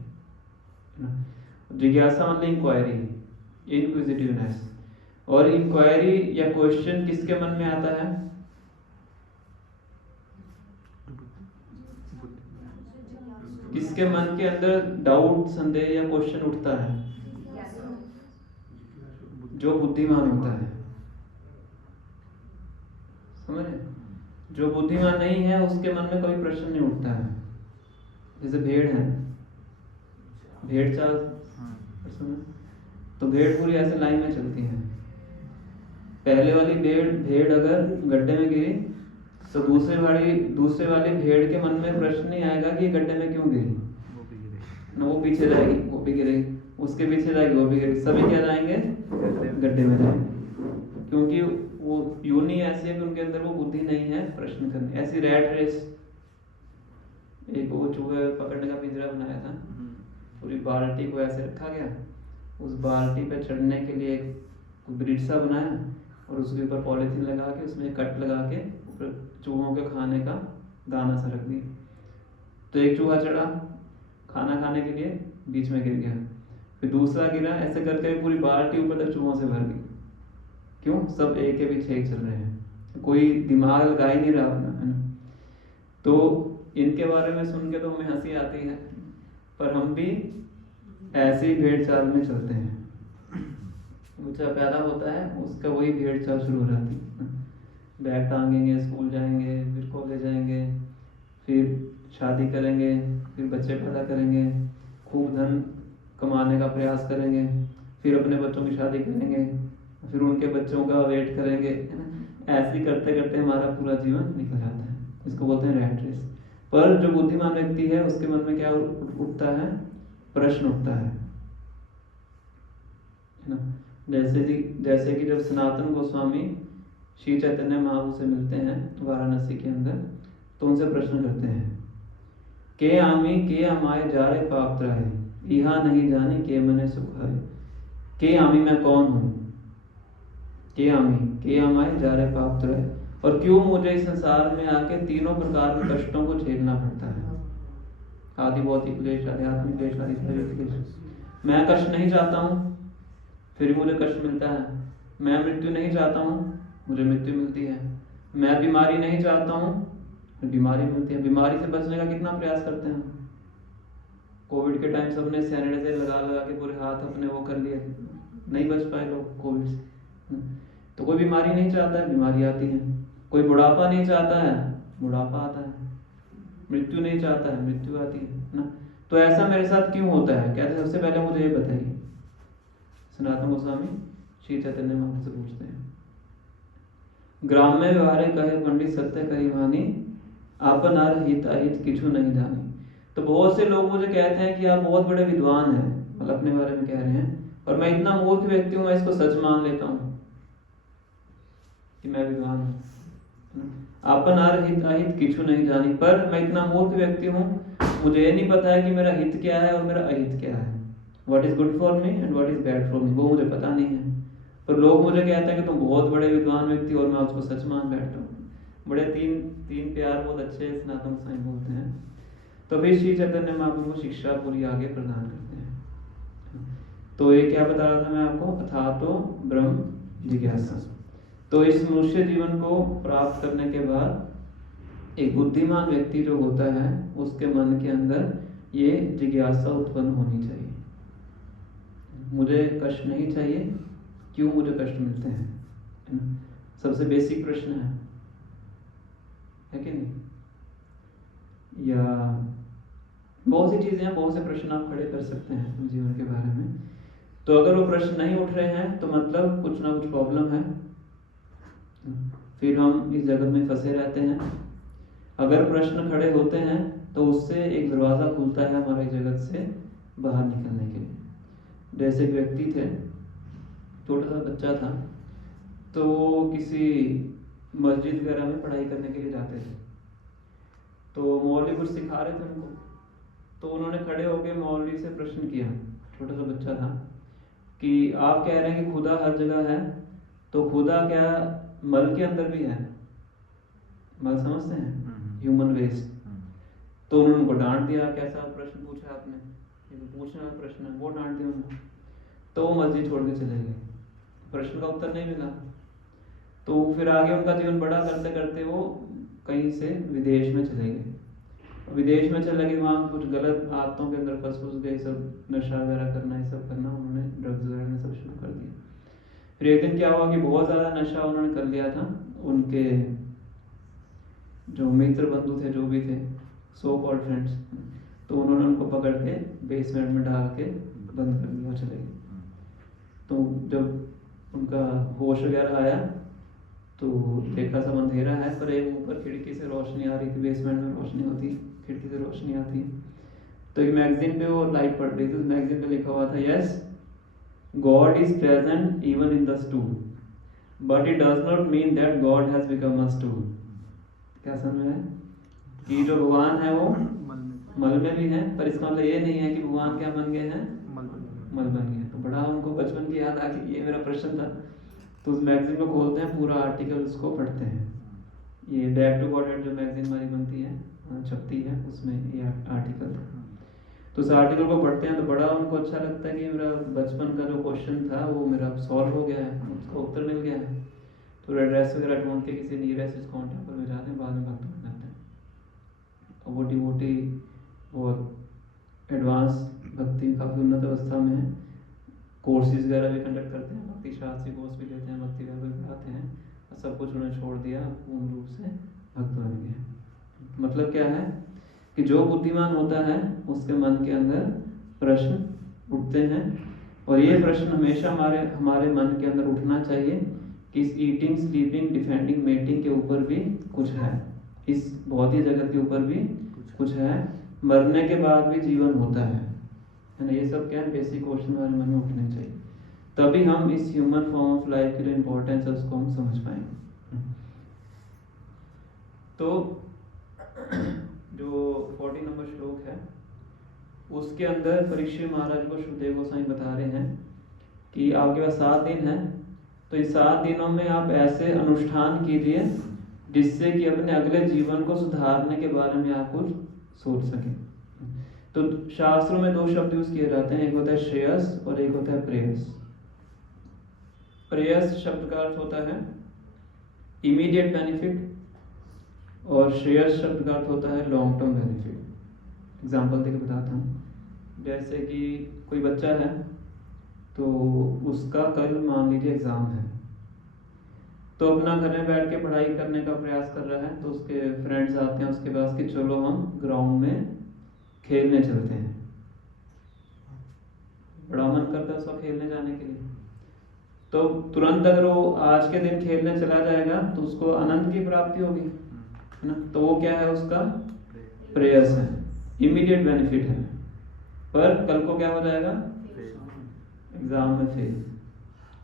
जिज्ञासा मतलब इंक्वायरी, इनक्विजिटिवनेस। और इंक्वायरी या क्वेश्चन किसके मन में आता है? किसके मन के अंदर डाउट, संदेह या क्वेश्चन उठता है? जो बुद्धिमान होता है। समझ रहे? जो बुद्धिमान नहीं है उसके मन में कोई प्रश्न नहीं उठता है। जैसे भेड़ है, भेड़ चाल तो भेड़ पूरी ऐसे लाइन में चलती है। पहले वाली भेड़ अगर गड्ढे में गिरी तो दूसरे वाली भेड़ के मन में प्रश्न नहीं आएगा कि गड्ढे में क्यों गिरी ना, वो पीछे जाएगी, वो भी गिरेगी, उसके पीछे जाएगी, वो भी गिरेगी, सभी क्या जाएंगे? गड्ढे में जाएंगे। क्योंकि वो यूं ही ऐसी है कि उनके अंदर वो बुद्धि नहीं है प्रश्न करने। ऐसी रैट रेस, एक वो चूहे पकड़ने का पिंजरा बनाया था, पूरी बाल्टी को ऐसे रखा गया, उस बाल्टी पे चढ़ने के लिए एक ब्रिज सा बनाया और उसके ऊपर पॉलीथीन लगा के उसमें कट लगा के ऊपर चूहों के खाने का दाना सा रख दिया। तो एक चूहा चढ़ा खाना खाने के लिए, बीच में गिर गया, फिर दूसरा गिरा, ऐसे करके पूरी बाल्टी ऊपर तक चूहों से भर गई। क्यों? सब एक के पीछे एक चल रहे हैं, कोई दिमाग लगा ही नहीं रहा अपना, है ना। तो इनके बारे में सुन के तो हमें हंसी आती है, पर हम भी ऐसे ही भेड़ चाल में चलते हैं। बच्चा पैदा होता है, उसका वही भेड़ चाल शुरू हो जाती है। बैग टांगेंगे, स्कूल जाएंगे, फिर कॉलेज जाएंगे, फिर शादी करेंगे, फिर बच्चे पैदा करेंगे, खूब धन कमाने का प्रयास करेंगे, फिर अपने बच्चों की शादी करेंगे, फिर उनके बच्चों का वेट करेंगे, है ना। ऐसे ही करते करते हमारा पूरा जीवन निकल जाता है। इसको बोलते हैं रैट रेस। पर जो बुद्धिमान व्यक्ति है उसके मन में क्या उठता है? प्रश्न उठता है ना। जैसे कि जब सनातन गोस्वामी श्री चैतन्य महाप्रभु से मिलते हैं वाराणसी के अंदर, तो उनसे प्रश्न करते हैं, के आमी के अमाए जारे पाप त्राहे, इहा नहीं जानी के मने सुख है। के आमी, मैं कौन हूँ? के आमी के अमाए जारे पाप त्राहे, और क्यों मुझे इस संसार में आके तीनों प्रकार के कष्टों को झेलना पड़ता है? आदि भौतिक क्लेश, आध्यात्मिक क्लेश, आदि क्लेश। मैं कष्ट नहीं चाहता हूँ, फिर मुझे कष्ट मिलता है। मैं मृत्यु नहीं चाहता हूँ, मुझे मृत्यु मिलती है। मैं बीमारी नहीं चाहता हूँ, बीमारी मिलती है। बीमारी से बचने का कितना प्रयास करते हैं। कोविड के टाइम सबने सैनिटाइजर लगा के पूरे हाथ अपने वो कर लिए, नहीं बच पाए लोग कोविड से। तो कोई बीमारी नहीं चाहता है, बीमारी आती है। कोई बुढ़ापा नहीं चाहता है, बुढ़ापा आता है। मृत्यु नहीं चाहता है, मृत्यु आती है ना। तो ऐसा मेरे साथ क्यों होता है? कहते सबसे पहले मुझे ये बताइए। सनातन गोस्वामी श्री चैतन्य महाप्रभु से पूछते हैं, ग्राम्य व्यवहारे कहे पंडित सत्य कही वाणी, आपन आर हित अहित किछु नहीं जानी। तो बहुत से लोग मुझे कहते हैं कि आप बहुत बड़े विद्वान हैं, मतलब अपने बारे में कह रहे हैं, और मैं इतना मूर्ख व्यक्ति हूँ, मैं इसको सच मान लेता हूँ कि मैं विद्वान हूँ। आपन आर हित अहित किछु नहीं जानी, पर मैं इतना मूर्ख व्यक्ति हूँ, मुझे ये नहीं पता है कि मेरा हित क्या है और मेरा अहित क्या है। What is good for me and what is bad for me, वो मुझे पता नहीं है। पर लोग मुझे कहते हैं कि तुम बहुत बड़े विद्वान व्यक्ति, और मैं उसको सच मान बैठता हूँ। बड़े तीन प्यार बहुत अच्छे सनातन गोस्वामी बोलते हैं। तो फिर श्री चैतन्य महाप्रभु को शिक्षा पूरी आगे प्रदान करते हैं। तो ये क्या बता रहा था मैं आपको? अथातो ब्रह्म जिज्ञासा। तो इस मनुष्य जीवन को प्राप्त करने के बाद एक बुद्धिमान व्यक्ति जो होता है उसके मन के अंदर ये जिज्ञासा उत्पन्न होनी चाहिए। मुझे कष्ट नहीं चाहिए, क्यों मुझे कष्ट मिलते हैं? सबसे बेसिक प्रश्न है कि नहीं? या बहुत सी चीजें हैं, बहुत से प्रश्न आप खड़े कर सकते हैं अपने जीवन के बारे में। तो अगर वो प्रश्न नहीं उठ रहे हैं तो मतलब कुछ ना कुछ प्रॉब्लम है, फिर हम इस जगत में फंसे रहते हैं। अगर प्रश्न खड़े होते हैं तो उससे एक दरवाजा खुलता है हमारे जगत से बाहर निकलने के लिए। जैसे एक व्यक्ति थे, छोटा सा बच्चा था, तो किसी मस्जिद वगैरह में पढ़ाई करने के लिए जाते थे। तो मौलवी कुछ सिखा रहे थे उनको, तो उन्होंने खड़े होकर मौलवी से प्रश्न किया छोटा सा बच्चा था कि आप कह रहे हैं कि खुदा हर जगह है, तो खुदा क्या मल के अंदर भी है? मल समझते हैं, ह्यूमन वेस्ट। तो उन्होंने उनको डांट दिया, कैसा प्रश्न पूछा आपने, ये तो पूछने वाला प्रश्न है, वो डांट दिया उनको। तो वो मस्जिद छोड़ के चले गए, प्रश्न का उत्तर नहीं मिला। तो फिर आगे उनका जीवन बड़ा करते करते वो कहीं से विदेश में चले गए। विदेश में चले गए, वहाँ कुछ गलत आदतों के अंदर फंस गए, सब नशा वगैरह करना, ये सब करना, उन्होंने ड्रग्स वगैरह में सब शुरू कर दिया। फिर एक दिन क्या हुआ कि बहुत ज़्यादा नशा उन्होंने कर लिया था। उनके जो मित्र बंधु थे, जो भी थे, सो कॉल्ड फ्रेंड्स, तो उन्होंने उनको पकड़ के बेसमेंट में डाल के बंद कर दिया, चले गए। तो जब उनका होश वगैरह आया तो देखा सब अंधेरा है, पर एक ऊपर खिड़की से रोशनी आ रही थी, बेसमेंट में रोशनी होती, खिड़की से रोशनी आती। तो एक मैगजीन पे वो लाइट पड़ रही थी, उस मैगजीन पे लिखा हुआ था, yes God is present even in the stool, but it does not mean that God has become a stool. क्या समझ में है कि जो भगवान है वो मल में भी है, पर इसका मतलब ये नहीं है कि भगवान क्या बन गए हैं, मल बन गए। तो बड़ा उनको बचपन की याद आ गई, ये मेरा प्रश्न था। तो उस मैगजीन को खोलते हैं, पूरा आर्टिकल उसको पढ़ते हैं। ये बैक टू गॉड जो मैगजीन हमारी बनती है, छपती है, उसमें ये आर्टिकल था। तो उस आर्टिकल को पढ़ते हैं तो बड़ा उनको अच्छा लगता है कि मेरा बचपन का जो क्वेश्चन था वो मेरा सॉल्व हो गया है, उसका उत्तर मिल गया है। तो एड्रेस वगैरह ढूंढ के किसी नियरेस्ट कांटेक्ट पर जाते हैं, बाद में भक्त बन जाते हैं। और वो डिवोटी बहुत एडवांस भक्ति, काफ़ी उन्नत अवस्था में है, कोर्सेज वगैरह भी कंडक्ट करते हैं, भक्ति शास्त्री कोर्स भी लेते हैं, भक्ति वगैरह भी पढ़ाते हैं, और सब कुछ उन्होंने छोड़ दिया, पूर्ण रूप से भक्त बन गए। मतलब क्या है कि जो बुद्धिमान होता है उसके मन के अंदर प्रश्न उठते हैं, और ये प्रश्न हमेशा हमारे मन के अंदर उठना चाहिए कि इस ईटिंग, स्लीपिंग, डिफेंडिंग, मेटिंग के ऊपर भी कुछ है, इस भौतिक जगत के ऊपर भी कुछ है, मरने के बाद भी जीवन होता है ना। ये सब क्या है, बेसिक क्वेश्चन हमारे मन में उठने चाहिए, तभी हम इस ह्यूमन फॉर्म ऑफ लाइफ के लिए इम्पोर्टेंस है उसको हम समझ पाएंगे। तो जो 40 नंबर श्लोक है उसके अंदर परीक्षित महाराज को शुकदेव गोस्वामी बता रहे हैं कि आपके पास 7 दिन है, तो इस 7 दिनों में आप ऐसे अनुष्ठान कीजिए जिससे कि अपने अगले जीवन को सुधारने के बारे में आप कुछ सोच सकें। तो शास्त्रों में 2 शब्द यूज किए जाते हैं, एक होता है श्रेयस और एक होता है प्रेयस। प्रेयस शब्द का अर्थ होता है इमीडिएट बेनिफिट, और श्रेयस शब्द का अर्थ होता है लॉन्ग टर्म बेनिफिट। एग्जाम्पल देकर बताता हूँ, जैसे कि कोई बच्चा है तो उसका कल मान लीजिए एग्ज़ाम है, तो अपना घर में बैठ के पढ़ाई करने का प्रयास कर रहा है, तो उसके फ्रेंड्स आते हैं उसके पास कि चलो हम ग्राउंड में खेलने चलते हैं। बड़ा मन करता है उसका खेलने जाने के लिए, तो तुरंत अगर वो आज के दिन खेलने चला जाएगा तो उसको आनंद की प्राप्ति होगी, है ना। तो वो क्या है, उसका प्रेयस है, इमीडिएट बेनिफिट है, पर कल को क्या हो जाएगा, एग्जाम में फेल,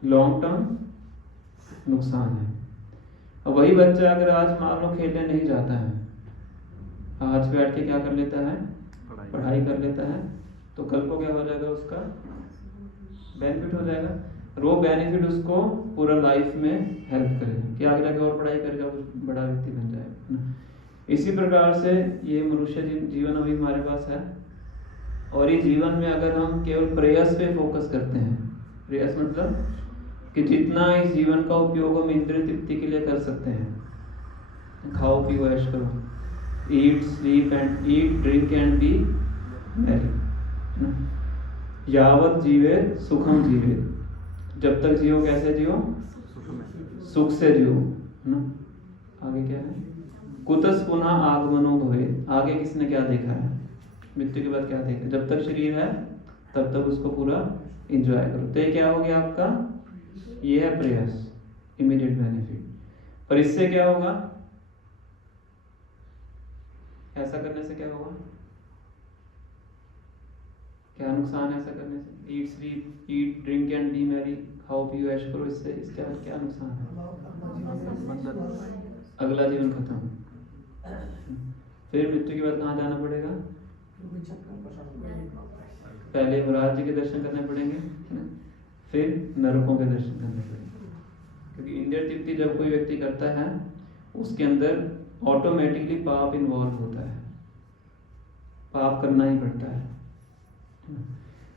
लॉन्ग टर्म नुकसान है। और वही बच्चा अगर आज मान लो खेलने नहीं जाता है, आज बैठ के क्या कर लेता है, पढ़ाई कर लेता है, तो कल को क्या हो जाएगा, उसका बेनिफिट हो जाएगा, और वो बेनिफिट उसको पूरा लाइफ में हेल्प करेगा कि आगे जाके और पढ़ाई करेगा, कुछ बड़ा व्यक्ति बन जाएगा। इसी प्रकार से ये मनुष्य जीवन अभी हमारे पास है, और ये जीवन में अगर हम केवल प्रेयस पे फोकस करते हैं, प्रेयस मतलब कि जितना इस जीवन का उपयोग हम इंद्रिय तृप्ति के लिए कर सकते हैं, खाओ पियो ऐश करो, eat sleep and eat drink and B Mary, यावत जीवे सुखम जीवे, जब तक जियो कैसे जियो, सुख से जियो, है ना। आगे क्या है, कुतस पुनः आगमनो भवे, आगे किसने क्या देखा है, मृत्यु के बाद क्या देखा, जब तक शरीर है तब तक उसको पूरा एंजॉय करो। तो ये क्या हो गया आपका, ये है प्रयास, इमीडिएट बेनिफिट। पर इससे क्या होगा, ऐसा करने से क्या होगा, क्या नुकसान है ऐसा करने से, eat sleep eat drink and B Mary, खाओ पियो ऐश करो, इससे इसका क्या नुकसान है, अगला जीवन खत्म, फिर मृत्यु के बाद कहाँ जाना पड़ेगा, पहले यमराज जी के दर्शन करने पड़ेंगे, है ना, फिर नरकों के दर्शन करने पड़ेंगे। क्योंकि इंद्रिय तृप्ति जब कोई व्यक्ति करता है उसके अंदर ऑटोमेटिकली पाप इन्वॉल्व होता है, पाप करना ही पड़ता है।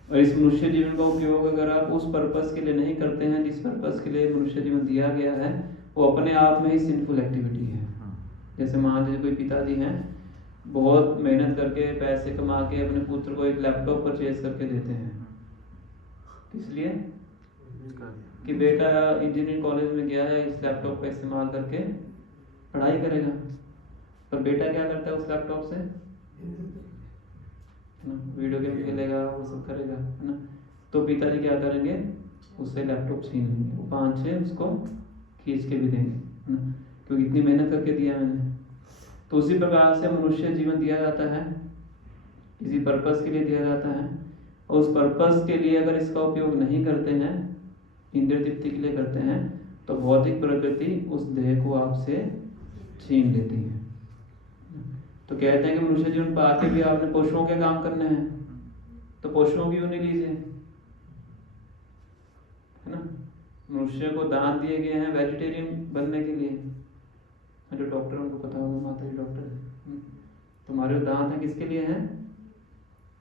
और इस मनुष्य जीवन का उपयोग अगर आप उस पर्पस के लिए नहीं करते हैं जिस पर्पस के लिए मनुष्य जीवन दिया गया है, वो अपने आप में ही सिंफुल एक्टिविटी है। जैसे मान लीजिए कोई पिताजी हैं, बहुत मेहनत करके पैसे कमा के अपने पुत्र को एक लैपटॉप परचेज करके देते हैं, इसलिए कि बेटा इंजीनियरिंग कॉलेज में गया है, इस लैपटॉप का इस्तेमाल करके पढ़ाई करेगा। पर बेटा क्या करता है उस लैपटॉप से, वीडियो गेम खेलेगा, वो सब करेगा, है ना। तो पिताजी क्या करेंगे, उससे लैपटॉप छीन लेंगे, वो 5-6 उसको खींच के भी देंगे, है ना, क्योंकि इतनी मेहनत करके दिया मैंने। तो उसी प्रकार से मनुष्य जीवन दिया जाता है, किसी पर्पस के लिए दिया जाता है, और उस पर्पस के लिए अगर इसका उपयोग नहीं करते हैं, इंद्रिय तृप्ति के लिए करते हैं, तो भौतिक प्रकृति उस देह को आपसे छीन लेती है। तो कहते हैं कि मनुष्य जीवन पाके भी आपने पशुओं के काम करने हैं, तो पशुओं की नहीं लीजिए, है ना। मनुष्य को दांत दिए गए हैं वेजिटेरियन बनने के लिए। जो डॉक्टर उनको पता होगा, माता जी डॉक्टर है, तुम्हारे दांत हैं किसके लिए हैं,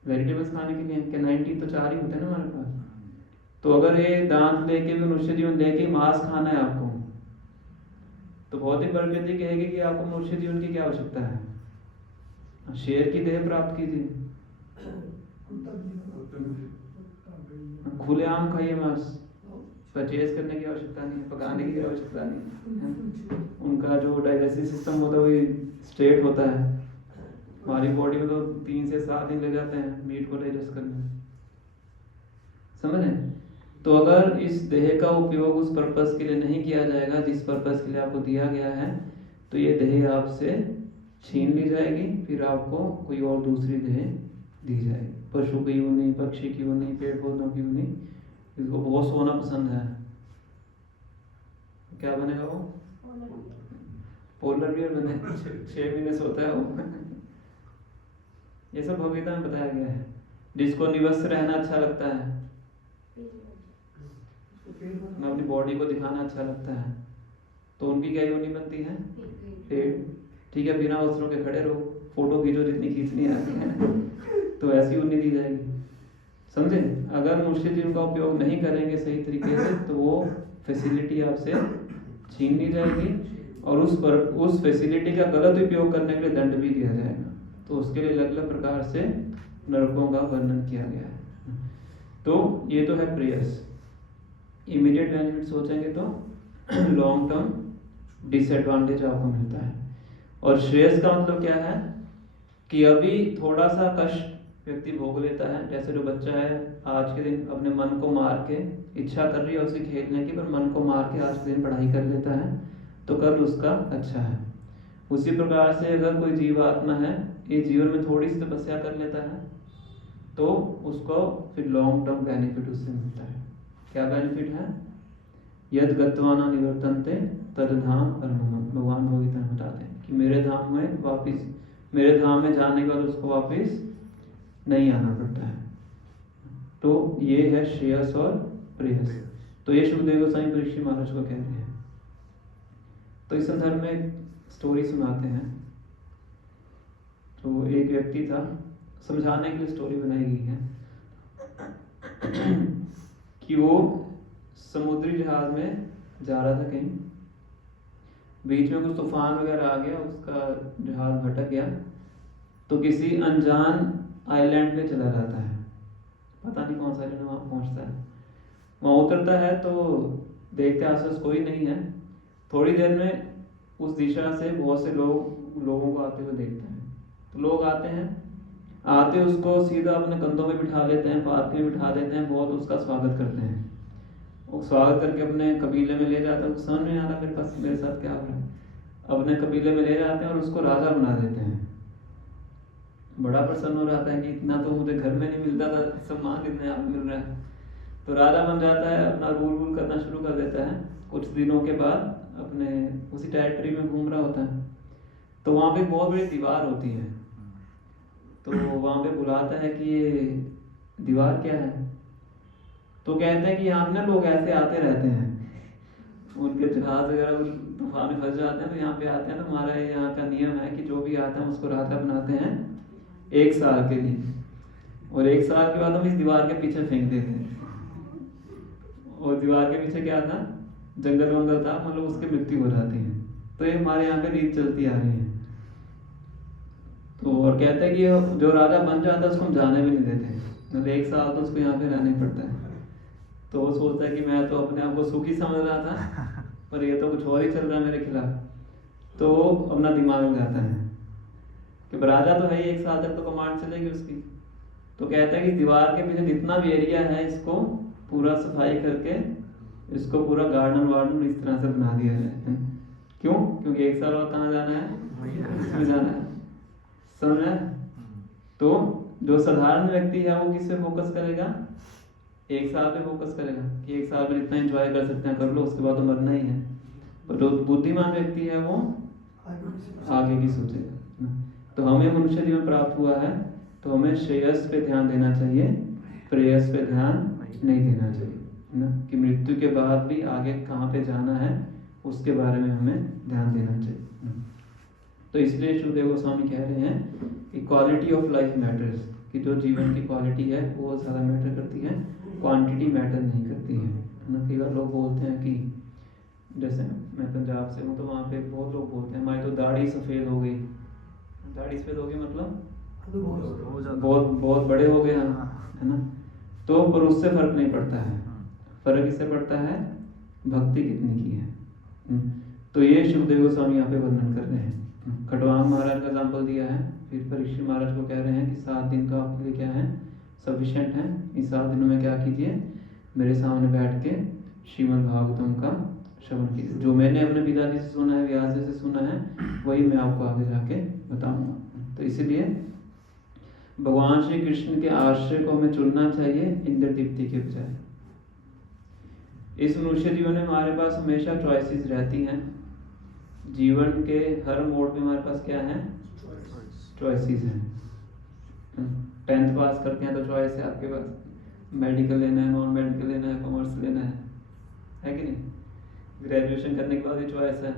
वेजिटेबल्स खाने के लिए। क्या 90 तो 4 ही होते हैं ना हमारे पास। तो अगर ये दांत लेके भी मनुष्य जीवन लेके मांस खाना है आपको, तो भौतिक प्रकृति कहेगी कि आपको मनुष्य जीवन की क्या आवश्यकता है, शेर की देह प्राप्त कीजिए, खुलेआम खाइए मांस, परचेज करने की आवश्यकता नहीं है, पकाने की आवश्यकता नहीं है। उनका जो डाइजेस्टिव सिस्टम होता है वही स्ट्रेट होता है। हमारी बॉडी में तो 3 से 7 दिन लग जाते हैं मीट को डाइजेस्ट करने में, समझ रहे। तो अगर इस देह का उपयोग उस पर्पस के लिए नहीं किया जाएगा जिस पर्पस के लिए आपको दिया गया है, तो ये देह आपसे छीन ली जाएगी, फिर आपको कोई और दूसरी देह दी जाएगी, पशु की योनि, पक्षी की योनि, पेड़ पौधों की योनि। इसको बहुत सोना पसंद है, क्या बनेगा वो, पोलर बियर बने, 6 महीने सोता है वो। ये सब भगवद्गीता में बताया गया है। जिसको निवस्त रहना अच्छा लगता है, अपनी बॉडी को दिखाना अच्छा लगता है, तो उनकी क्या योनि बनती है, पेड़। ठीक है, बिना वस्त्रों के खड़े रहो, फोटो खींचो जितनी खींचनी आती है, तो ऐसी योनि दी जाएगी, समझे। अगर मनुष्य जीवन का उपयोग नहीं करेंगे सही तरीके से, तो वो फैसिलिटी आपसे छीन ली जाएगी, और उस फैसिलिटी का गलत उपयोग करने के लिए दंड भी दिया जाएगा। तो उसके लिए अलग अलग प्रकार से नरकों का वर्णन किया गया है। तो ये तो है प्रेयस। इमीडिएट बेनिफिट सोचेंगे तो लॉन्ग टर्म डिसएडवांटेज आपको मिलता है। और श्रेयस का मतलब क्या है कि अभी थोड़ा सा कष्ट व्यक्ति भोग लेता है। जैसे जो बच्चा है आज के दिन अपने मन को मार के, इच्छा कर रही है उसे खेलने की, पर मन को मार के आज के दिन पढ़ाई कर लेता है, तो कल उसका अच्छा है। उसी प्रकार से अगर कोई जीवात्मा है, ये जीवन में थोड़ी सी तपस्या कर लेता है, तो उसको फिर लॉन्ग टर्म बेनिफिट उससे मिलता है। क्या बेनिफिट है, यद गत्वाना निवर्तन्ते तद धाम परमम। भगवान भगवत में बताते हैं कि मेरे धाम में जाने के बाद उसको वापस नहीं आना पड़ता है। तो ये है श्रेयस और प्रेयस। तो ये सुखदेव गोस्वामी परीक्षित महाराज को कह रहे हैं। तो इस संदर्भ में एक स्टोरी सुनाते हैं। तो एक व्यक्ति था, समझाने के लिए स्टोरी बनाई गई है कि वो समुद्री जहाज में जा रहा था कहीं, बीच में कुछ तूफान वगैरह आ गया, उसका जहाज भटक गया, तो किसी अनजान आइलैंड पे चला जाता है, पता नहीं कौन सा आइलैंड, वहाँ पहुँचता है। वहाँ उतरता है तो देखते आसपास कोई नहीं है। थोड़ी देर में उस दिशा से बहुत से लोगों को आते हुए देखते हैं। तो लोग आते उसको सीधा अपने कंधों में बिठा लेते हैं, पार्क में बिठा देते हैं, बहुत उसका स्वागत करते हैं। वो स्वागत करके अपने कबीले में ले जाते हैं। समझ नहीं आ रहा मेरे साथ क्या हो रहा है। अपने कबीले में ले जाते हैं और उसको राजा बना देते हैं। बड़ा प्रसन्न हो जाता है कि इतना तो मुझे घर में नहीं मिलता था, सम्मान इतना यहाँ मिल रहा है। तो राजा बन जाता है, अपना रूल करना शुरू कर देता है। कुछ दिनों के बाद अपने उसी टेरिटरी में घूम रहा होता है, तो वहाँ पे बहुत बड़ी दीवार होती है। तो वहाँ पे बुलाता है कि ये दीवार क्या है? तो कहते हैं कि यहाँ पे ना लोग ऐसे आते रहते हैं, उनके जहाज वगैरह तूफान में फंस जाते हैं, तो यहाँ पे आते हैं। तो हमारे यहाँ का नियम है कि जो भी आता है उसको राजा बनाते हैं 1 साल के लिए, और 1 साल के बाद हम इस दीवार के पीछे फेंक देते हैं। और दीवार के पीछे क्या था? जंगल वंगल था, मतलब उसकी मृत्यु हो जाती है। तो ये हमारे यहाँ पे रीत चलती आ रही है। तो और कहते हैं कि जो राजा बन जाता है उसको हम जाने भी नहीं देते, मतलब 1 साल तो उसको यहाँ पे रहना ही पड़ता है। तो वो सोचता है कि मैं तो अपने आप को सुखी समझ रहा था, पर ये तो कुछ और ही चल रहा है मेरे खिलाफ। तो अपना दिमाग लगाता है कि राजा तो है ही, 1 साल तक तो कमांड चलेगी उसकी। तो कहता है कि दीवार के पीछे जितना भी एरिया है इसको पूरा सफाई करके इसको पूरा गार्डन वार्डन इस तरह से बना दिया जाए। क्यों? क्योंकि 1 साल और कहाँ जाना है? इसमें जाना है। समझ रहे हैं? तो जो साधारण व्यक्ति है वो किस पे फोकस करेगा? 1 साल पे फोकस करेगा कि 1 साल में जितना एंजॉय कर सकते हैं कर लो, उसके बाद तो मरना ही है। पर जो बुद्धिमान व्यक्ति है वो आगे की सोचेगा। तो हमें मनुष्य जीवन प्राप्त हुआ है, तो हमें श्रेयस पे ध्यान देना चाहिए, प्रेयस पे ध्यान नहीं देना चाहिए, है ना? कि मृत्यु के बाद भी आगे कहाँ पे जाना है उसके बारे में हमें ध्यान देना चाहिए। तो इसलिए शुभदेव गोस्वामी कह रहे हैं कि क्वालिटी ऑफ लाइफ मैटर्स, कि जो जीवन की क्वालिटी है वो ज़्यादा मैटर करती है, क्वांटिटी मैटर नहीं करती है ना। कई बार लोग बोलते हैं कि जैसे मैं पंजाब से हूँ, तो वहाँ पे बहुत लोग बोलते हैं हमारी तो दाढ़ी सफ़ेद हो गई। दाढ़ी सफ़ेद हो गई मतलब बहुत बहुत बड़े हो गए हम, है ना? तो पर उससे फर्क नहीं पड़ता है। फर्क इससे पड़ता है भक्ति कितनी की है। तो ये शुभदेव गोस्वामी यहाँ पे वर्णन कर रहे हैं। खटवांग महाराज का एग्जाम्पल दिया है, फिर परीक्षित महाराज को कह रहे हैं कि 7 दिन तो आपके लिए क्या है? सफिशिएंट है। इस 7 दिनों में क्या कीजिए? मेरे सामने बैठ के श्रीमद् भागवतम का श्रवण कीजिए। जो मैंने अपने पिताजी से सुना है, व्यास जी से सुना है, वही मैं आपको आगे जाके बताऊंगा। तो इसीलिए भगवान श्री कृष्ण के आश्रय को हमें चुनना चाहिए इंद्र दीप्ति के बजाय। इस मनुष्य जीवन में हमारे पास हमेशा चॉइसेस रहती हैं। जीवन के हर मोड में हमारे पास क्या है? चॉइसेस हैं। 10th पास करते हैं तो चॉइस है आपके पास, मेडिकल लेना है, नॉन मेडिकल लेना है, कॉमर्स लेना है कि नहीं? ग्रेजुएशन करने के बाद भी चॉइस है,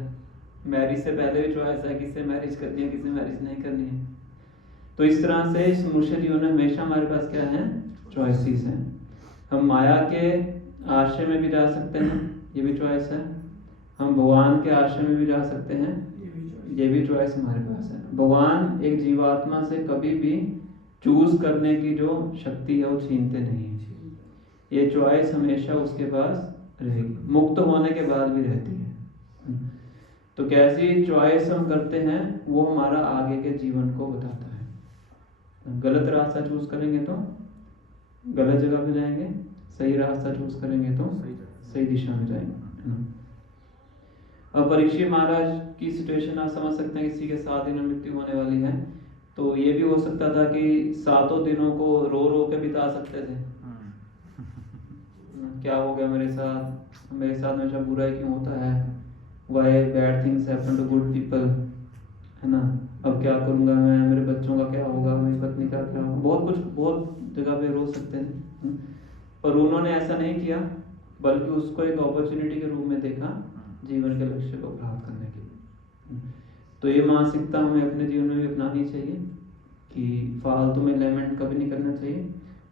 मैरिज से पहले भी चॉइस है, किससे मैरिज करनी है, किससे मैरिज नहीं करनी है। तो इस तरह से इस मनुष्य जीवन में हमेशा हमारे पास क्या है? चॉइसेस हैं। हम माया के आश्रय में भी जा सकते हैं, ये भी चॉइस है। हम भगवान के आश्रय में भी जा सकते हैं, ये भी चॉइस हमारे पास है। भगवान एक जीवात्मा से कभी भी चूज करने की जो शक्ति है वो छीनते नहीं है। ये चॉइस हमेशा उसके पास रहेगी, मुक्त होने के बाद भी रहती है। तो कैसी चॉइस हम करते हैं वो हमारा आगे के जीवन को बताता है। गलत रास्ता चूज करेंगे तो गलत जगह पे जाएंगे, सही रास्ता चूज करेंगे तो सही दिशा में जाएंगे। अब परीक्षित महाराज की सिचुएशन आप समझ सकते हैं, किसी के 7 दिनों में मृत्यु होने वाली है। तो ये भी हो सकता था कि 7 दिनों को रो रो के बिता सकते थे। क्या हो गया मेरे साथ हमेशा बुरा ही क्यों होता है? Why bad things happen to good people, है ना? अब क्या करूँगा मैं, मेरे बच्चों का क्या होगा, मेरी पत्नी का क्या होगा, बहुत जगह पे रो सकते हैं। पर उन्होंने ऐसा नहीं किया, बल्कि उसको एक अपॉर्चुनिटी के रूप में देखा जीवन के लक्ष्य को प्राप्त करने के लिए। तो ये मानसिकता हमें अपने जीवन में भी अपनानी चाहिए कि फालतू में लेमेंट कभी नहीं करना चाहिए,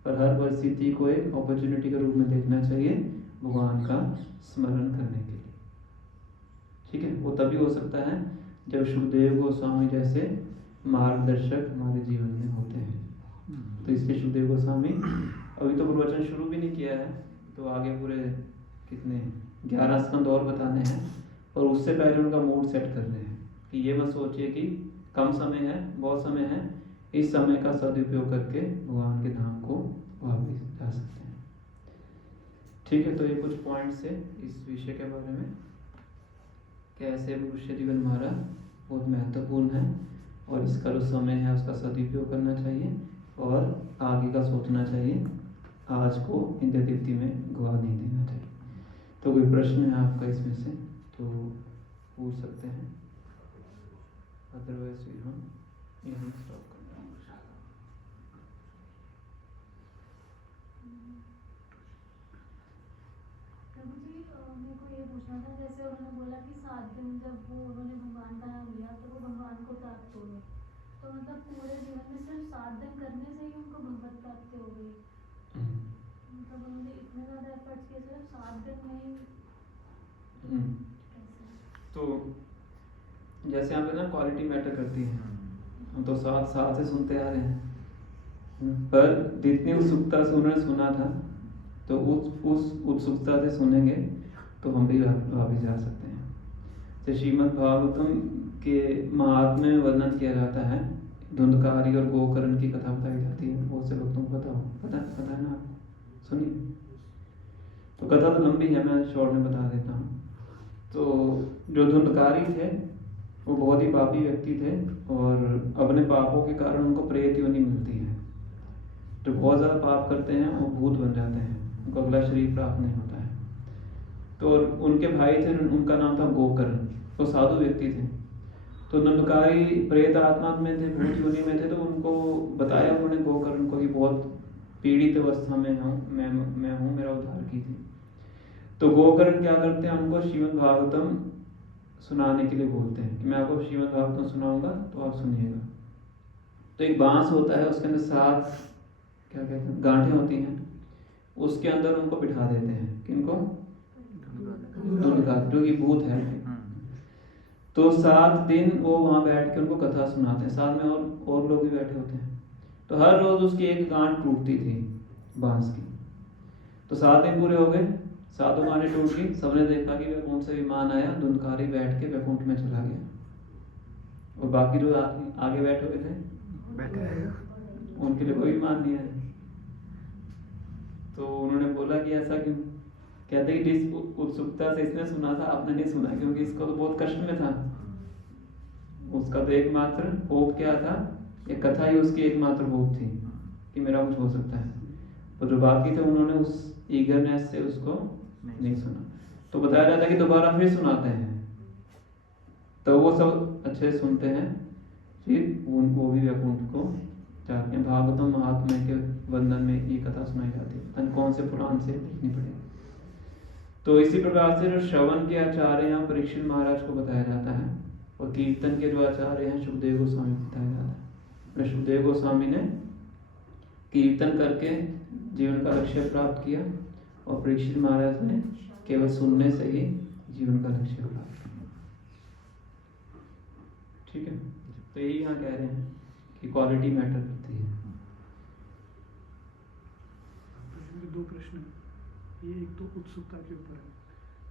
पर हर परिस्थिति को एक अपॉर्चुनिटी के रूप में देखना चाहिए भगवान का स्मरण करने के लिए। ठीक है? वो तभी हो सकता है जब शुभदेव गोस्वामी जैसे मार्गदर्शक हमारे जीवन में होते हैं। तो इसलिए शुभदेव गोस्वामी अभी तो प्रवचन शुरू भी नहीं किया है, तो आगे पूरे कितने 11 स्कंद और बताने हैं, और उससे पहले उनका मूड सेट कर रहे हैं कि ये मत सोचिए कि कम समय है, बहुत समय है, इस समय का सदुपयोग करके भगवान के धाम को वापस जा सकते हैं। ठीक है? तो ये कुछ पॉइंट्स है इस विषय के बारे में, कैसे मनुष्य जीवन हमारा बहुत महत्वपूर्ण है और इसका जो समय है उसका सदुपयोग करना चाहिए और आगे का सोचना चाहिए, आज को इंद्र दीप्ति में गवा नहीं देना चाहिए। तो कोई प्रश्न है आपका इसमें से तो पूछ सकते हैं, अदरवाइज हम यहीं स्टॉप करना है। कि 7 दिन जब वो उन्होंने भगवान का नाम लिया तो वो भगवान को प्राप्त हो गए, तो मतलब पूरे जीवन में सिर्फ 7 दिन करने से ही उनको भगवत प्राप्ति हो गई। मतलब उन्होंने इतने ज़्यादा एफर्ट्स किए, सिर्फ 7 दिन में ही कैसे? तो जैसे यहाँ पे ना क्वालिटी मैटर करती है, हम तो 7 साल से सुनते आ रहे हैं, पर जितनी उत्सुकता से उन्होंने सुना था, तो उस उत्सुकता से सुनेंगे तो हम भी वापिस जा सकते हैं। तो श्रीमद् भागवतम के महात्म्य में वर्णन किया जाता है, धुंधकारी और गोकर्ण की कथा बताई जाती है। बहुत से भक्तों को पता है ना आपको, सुनिए। तो कथा तो लंबी है, मैं शॉर्ट में बता देता हूँ। तो जो धुंधकारी थे वो बहुत ही पापी व्यक्ति थे और अपने पापों के कारण उनको प्रेत योनि मिलती है। जो बहुत ज़्यादा पाप करते हैं वो भूत बन जाते हैं, उनको अगला शरीर प्राप्त नहीं होता है। तो उनके भाई थे, उनका नाम था गोकर्ण, वो साधु व्यक्ति थे। तो धुंधकारी प्रेत आत्मा में थे, भूत योनि में थे। तो उनको बताया उन्होंने गोकर्ण को कि बहुत पीड़ित अवस्था में हूँ मैं हूँ, मेरा उद्धार कीजिए। तो गोकर्ण क्या करते हैं, उनको श्रीमद् भागवतम सुनाने के लिए बोलते हैं कि मैं आपको श्रीमद् भागवतम सुनाऊंगा तो आप सुनिएगा। तो एक बांस होता है, उसके अंदर 7 क्या कहते हैं गांठें होती हैं, उसके अंदर उनको बिठा देते हैं। किनको? धुंधकार, जो कि भूत है। तो 7 दिन वो वहाँ बैठ के उनको कथा सुनाते हैं, साथ में और लोग भी बैठे होते हैं। तो हर रोज उसकी एक गांठ टूटती थी बांस की। तो 7 दिन पूरे हो गए, 7 गांठें टूट गई। सबने देखा कि वैकुंठ से विमान आया, धुंधकारी बैठ के वैकुंठ में चला गया और बाकी जो आगे बैठे हुए थे उनके लिए कोई विमान नहीं आया। तो उन्होंने बोला कि ऐसा क्यों? कहते कि जिस उत्सुकता से इसने सुना था आपने नहीं सुना, क्योंकि इसको तो बहुत कष्ट में था। उसका तो एकमात्र होप क्या था, ये कथा ही उसकी एकमात्र होप थी कि मेरा कुछ हो सकता है। तो जो बाकी थे उन्होंने उस ईगरनेस से उसको नहीं सुना। तो बताया जाता है कि दोबारा फिर सुनाते हैं, तो वो सब अच्छे सुनते हैं, फिर वो भी वैकुंठ को जाते हैं। भागवतम महात्म्य के वर्णन में ये कथा सुनाई जाती है, कौन से पुराण से लिखनी पड़ेगी। तो इसी प्रकार से जो श्रवण के आचार्य हैं परीक्षित महाराज को बताया जाता है, और कीर्तन के जो आचार्य हैं सुखदेव गोस्वामी को बताया जाता है। सुखदेव गोस्वामी ने कीर्तन करके जीवन का लक्ष्य प्राप्त किया, और परीक्षित महाराज ने केवल सुनने से ही जीवन का लक्ष्य प्राप्त किया। ठीक है, तो यही यहाँ कह रहे हैं कि क्वालिटी मैटर करती है। 2 प्रश्न, ये एक तो उत्सुकता के ऊपर है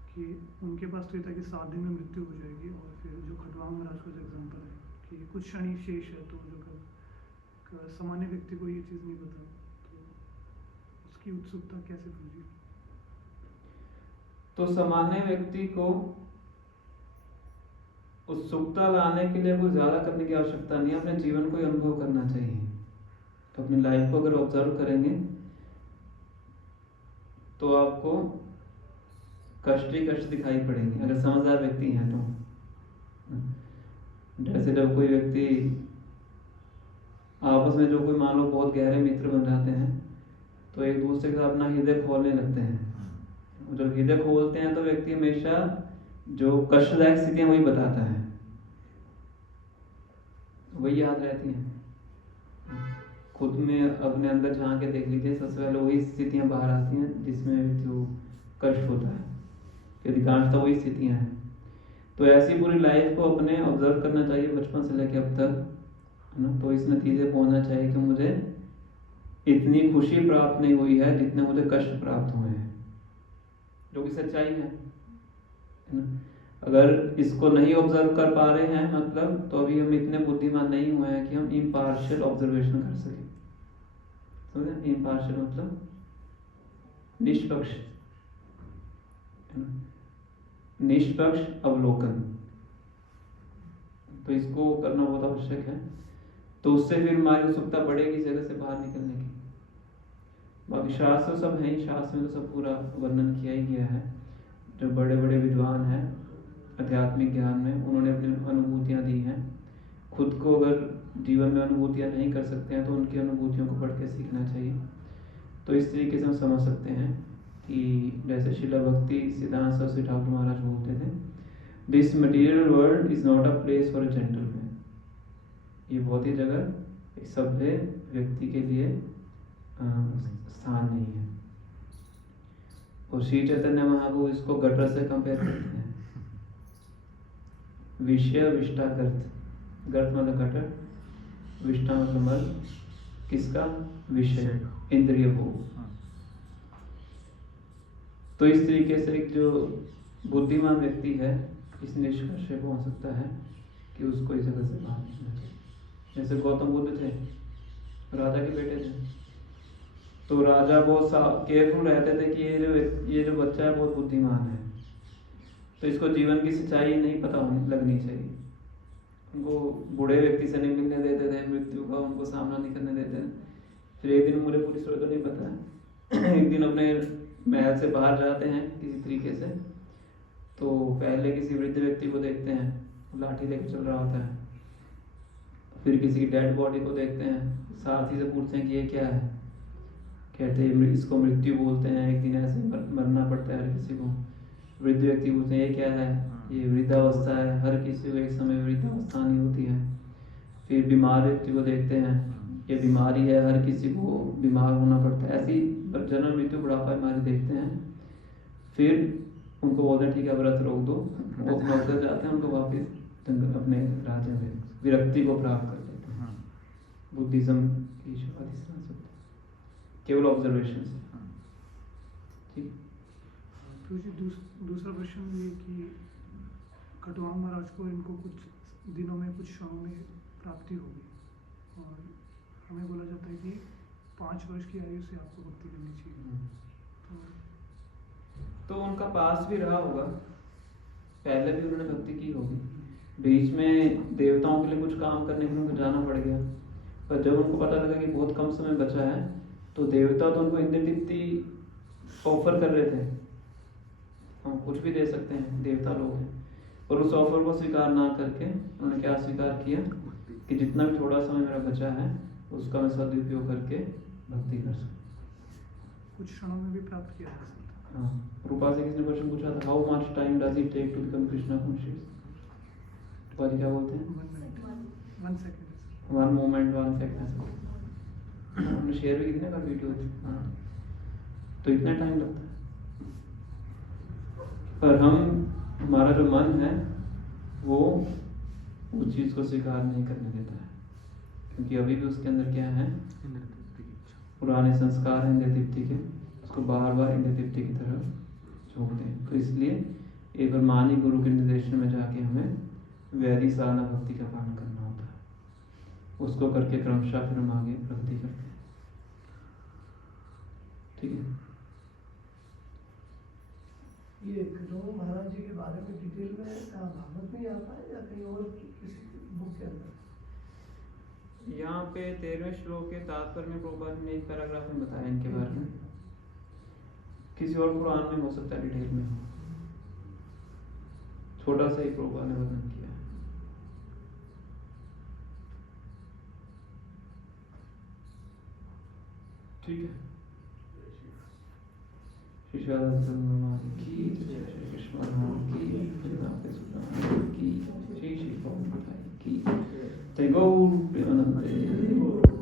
कि उनके पास तो ये था कि 7 दिन में मृत्यु हो जाएगी, और फिर जो खटवांग महाराज का जो एग्जाम्पल है कि कुछ क्षण ही शेष है, तो जो सामान्य व्यक्ति को ये चीज़ नहीं पता, तो उसकी उत्सुकता कैसे पूरी? तो सामान्य व्यक्ति को उत्सुकता लाने के लिए कोई ज़्यादा करने की आवश्यकता नहीं है, अपने जीवन को ही अनुभव करना चाहिए। तो अपनी लाइफ को अगर ऑब्जर्व करेंगे तो आपको कष्ट ही कष्ट दिखाई पड़ेंगे, अगर समझदार व्यक्ति हैं तो। जैसे जब कोई व्यक्ति आपस में जो कोई मान लो बहुत गहरे मित्र बन जाते हैं, तो एक दूसरे के साथ अपना हृदय खोलने लगते हैं। जब हृदय खोलते हैं तो व्यक्ति हमेशा जो कष्टदायक स्थितियां वही बताता है, वही याद रहती हैं। खुद में अपने अंदर झांक के देख लीजिए, सबसे पहले वही स्थितियां बाहर आती हैं जिसमें व्यक्ति को कष्ट होता है, अधिकांशतः वही स्थितियां हैं। तो ऐसी पूरी लाइफ को अपने ऑब्जर्व करना चाहिए बचपन से लेकर अब तक, है ना। तो इस नतीजे पहुंचना चाहिए कि मुझे इतनी खुशी प्राप्त नहीं हुई है जितने मुझे कष्ट प्राप्त हुए हैं, जो कि सच्चाई है ना। अगर इसको नहीं ऑब्जर्व कर पा रहे हैं मतलब, तो अभी हम इतने बुद्धिमान नहीं हुए हैं कि हम इम्पार्शियल ऑब्जर्वेशन कर सकें। समझे? इम्पार्शियल मतलब निष्पक्ष, निष्पक्ष अवलोकन। तो इसको करना बहुत आवश्यक है, तो उससे फिर हमारी उत्सुकता बढ़ेगी जगह से बाहर निकलने की। बाकी शास्त्र सब है ही, शास्त्र में तो सब पूरा वर्णन किया ही गया है। जो बड़े बड़े विद्वान हैं आध्यात्मिक ज्ञान में, उन्होंने अपनी अनुभूतियाँ दी हैं। खुद को अगर जीवन में अनुभूतियाँ नहीं कर सकते हैं तो उनकी अनुभूतियों को पढ़ के सीखना चाहिए। तो इस तरीके से हम समझ सकते हैं कि जैसे शिला भक्ति सिद्धांत सरस्वती ठाकुर महाराज बोलते थे, this material world is not a place for a gentleman. ये भौतिक जगत एक सभ्य व्यक्ति के लिए स्थान नहीं है। और श्री चैतन्य महाप्रभु इसको गटर से कंपेयर करते हैं। विषय विष्टा गर्त, गर्त मतलब गटर, विष्टा मतलब मल, किसका? विषय, इंद्रिय भोग। तो इस तरीके से एक जो बुद्धिमान व्यक्ति है इस निष्कर्ष पे पहुंच सकता है कि उसको इस जगह से बाहर निकलना चाहिए। जैसे गौतम बुद्ध थे, राजा के बेटे थे, तो राजा बहुत केयरफुल रहते थे कि ये जो बच्चा है बहुत बुद्धिमान है, तो इसको जीवन की सच्चाई नहीं पता लगनी चाहिए। उनको बूढ़े व्यक्ति से नहीं मिलने देते थे, मृत्यु का उनको सामना नहीं करने देते थे। फिर एक दिन, मुझे पूरी स्टोरी तो नहीं पता है, एक दिन अपने महल से बाहर जाते हैं किसी तरीके से, तो पहले किसी वृद्ध व्यक्ति को देखते हैं, लाठी लेकर चल रहा होता है। फिर किसी की डेड बॉडी को देखते हैं, साथी से पूछते हैं कि ये क्या है, कहते हैं इसको मृत्यु बोलते हैं, एक दिन ऐसे मरना पड़ता है हर किसी को। वृद्ध व्यक्ति पूछते हैं ये क्या है, ये वृद्धावस्था है, हर किसी को एक समय वृद्धावस्था नहीं होती है। फिर बीमार व्यक्ति को देखते हैं, ये बीमारी है, हर किसी को बीमार होना पड़ता है। ऐसी जन्म मृत्यु बुढ़ापा बीमारी देखते हैं। फिर उनको बोलते हैं ठीक है व्रत रोक दो, वो अपना उतर जाते हैं, उनको वापस अपने राज्य में विरक्ति को प्राप्त कर लेते हैं। बुद्धिज्म की शुरुआती केवल ऑब्जर्वेशन से। ठीक। तो जी दूसरा प्रश्न ये कि खटवांग महाराज को इनको कुछ दिनों में, कुछ क्षणों में प्राप्ति होगी, और हमें बोला जाता है कि 5 वर्ष की आयु से आपको भक्ति करनी चाहिए। तो उनका पास भी रहा होगा, पहले भी उन्होंने भक्ति की होगी, बीच में देवताओं के लिए कुछ काम करने के लिए उनको जाना पड़ गया, पर जब उनको पता लगा कि बहुत कम समय बचा है, तो देवता तो उनको इंद्र दीप्ति ऑफर कर रहे थे, हम कुछ भी दे सकते हैं, देवता लोग हैं। और उस ऑफर को स्वीकार ना करके उन्होंने क्या स्वीकार किया कि जितना भी थोड़ा समय मेरा बचा है उसका मैं सदुपयोग करके भक्ति कर सकूं। कुछ क्षणों में भी प्राप्त किया जा सकता है। हाँ, रूपा से किसी ने क्वेश्चन पूछा था, how much time does it take to become Krishna conscious? Rupa ji क्या बोलते हैं? 1 सेकंड, 1 मोमेंट 1 सेकंड। हमने शेयर भी कितने बार वीडियो थी। हाँ, तो इतना टाइम लगता है, पर हमारा जो मन है वो उस चीज को स्वीकार नहीं करने देता है, क्योंकि अभी भी उसके अंदर क्या है, पुराने संस्कार हैं इंद्र दीप्ति के, उसको बार बार इंद्र दीप्ति की तरफ झोंकते हैं। तो इसलिए एक बार मानी गुरु के निर्देशन में जाके हमें वैदिक साधना भक्ति का पालन करना होता है, उसको करके क्रमशः फिर हम आगे प्रगति करते हैं। ठीक है। ये खटवांग महाराज जी के बारे में डिटेल में भागवत में आता है या कहीं और किसी बुक के अंदर? यहाँ पे 13वें श्लोक के तात्पर्य में प्रभुपाद ने एक पैराग्राफ में बताया इनके बारे में, किसी और पुराण में हो सकता है डिटेल में, छोटा सा ही प्रभुपाद ने वर्णन किया है। ठीक है। श्री भगवान की जय, श्री कृष्ण भगवान की जय, की श्री श्री की जय, गौर प्रेमानंद।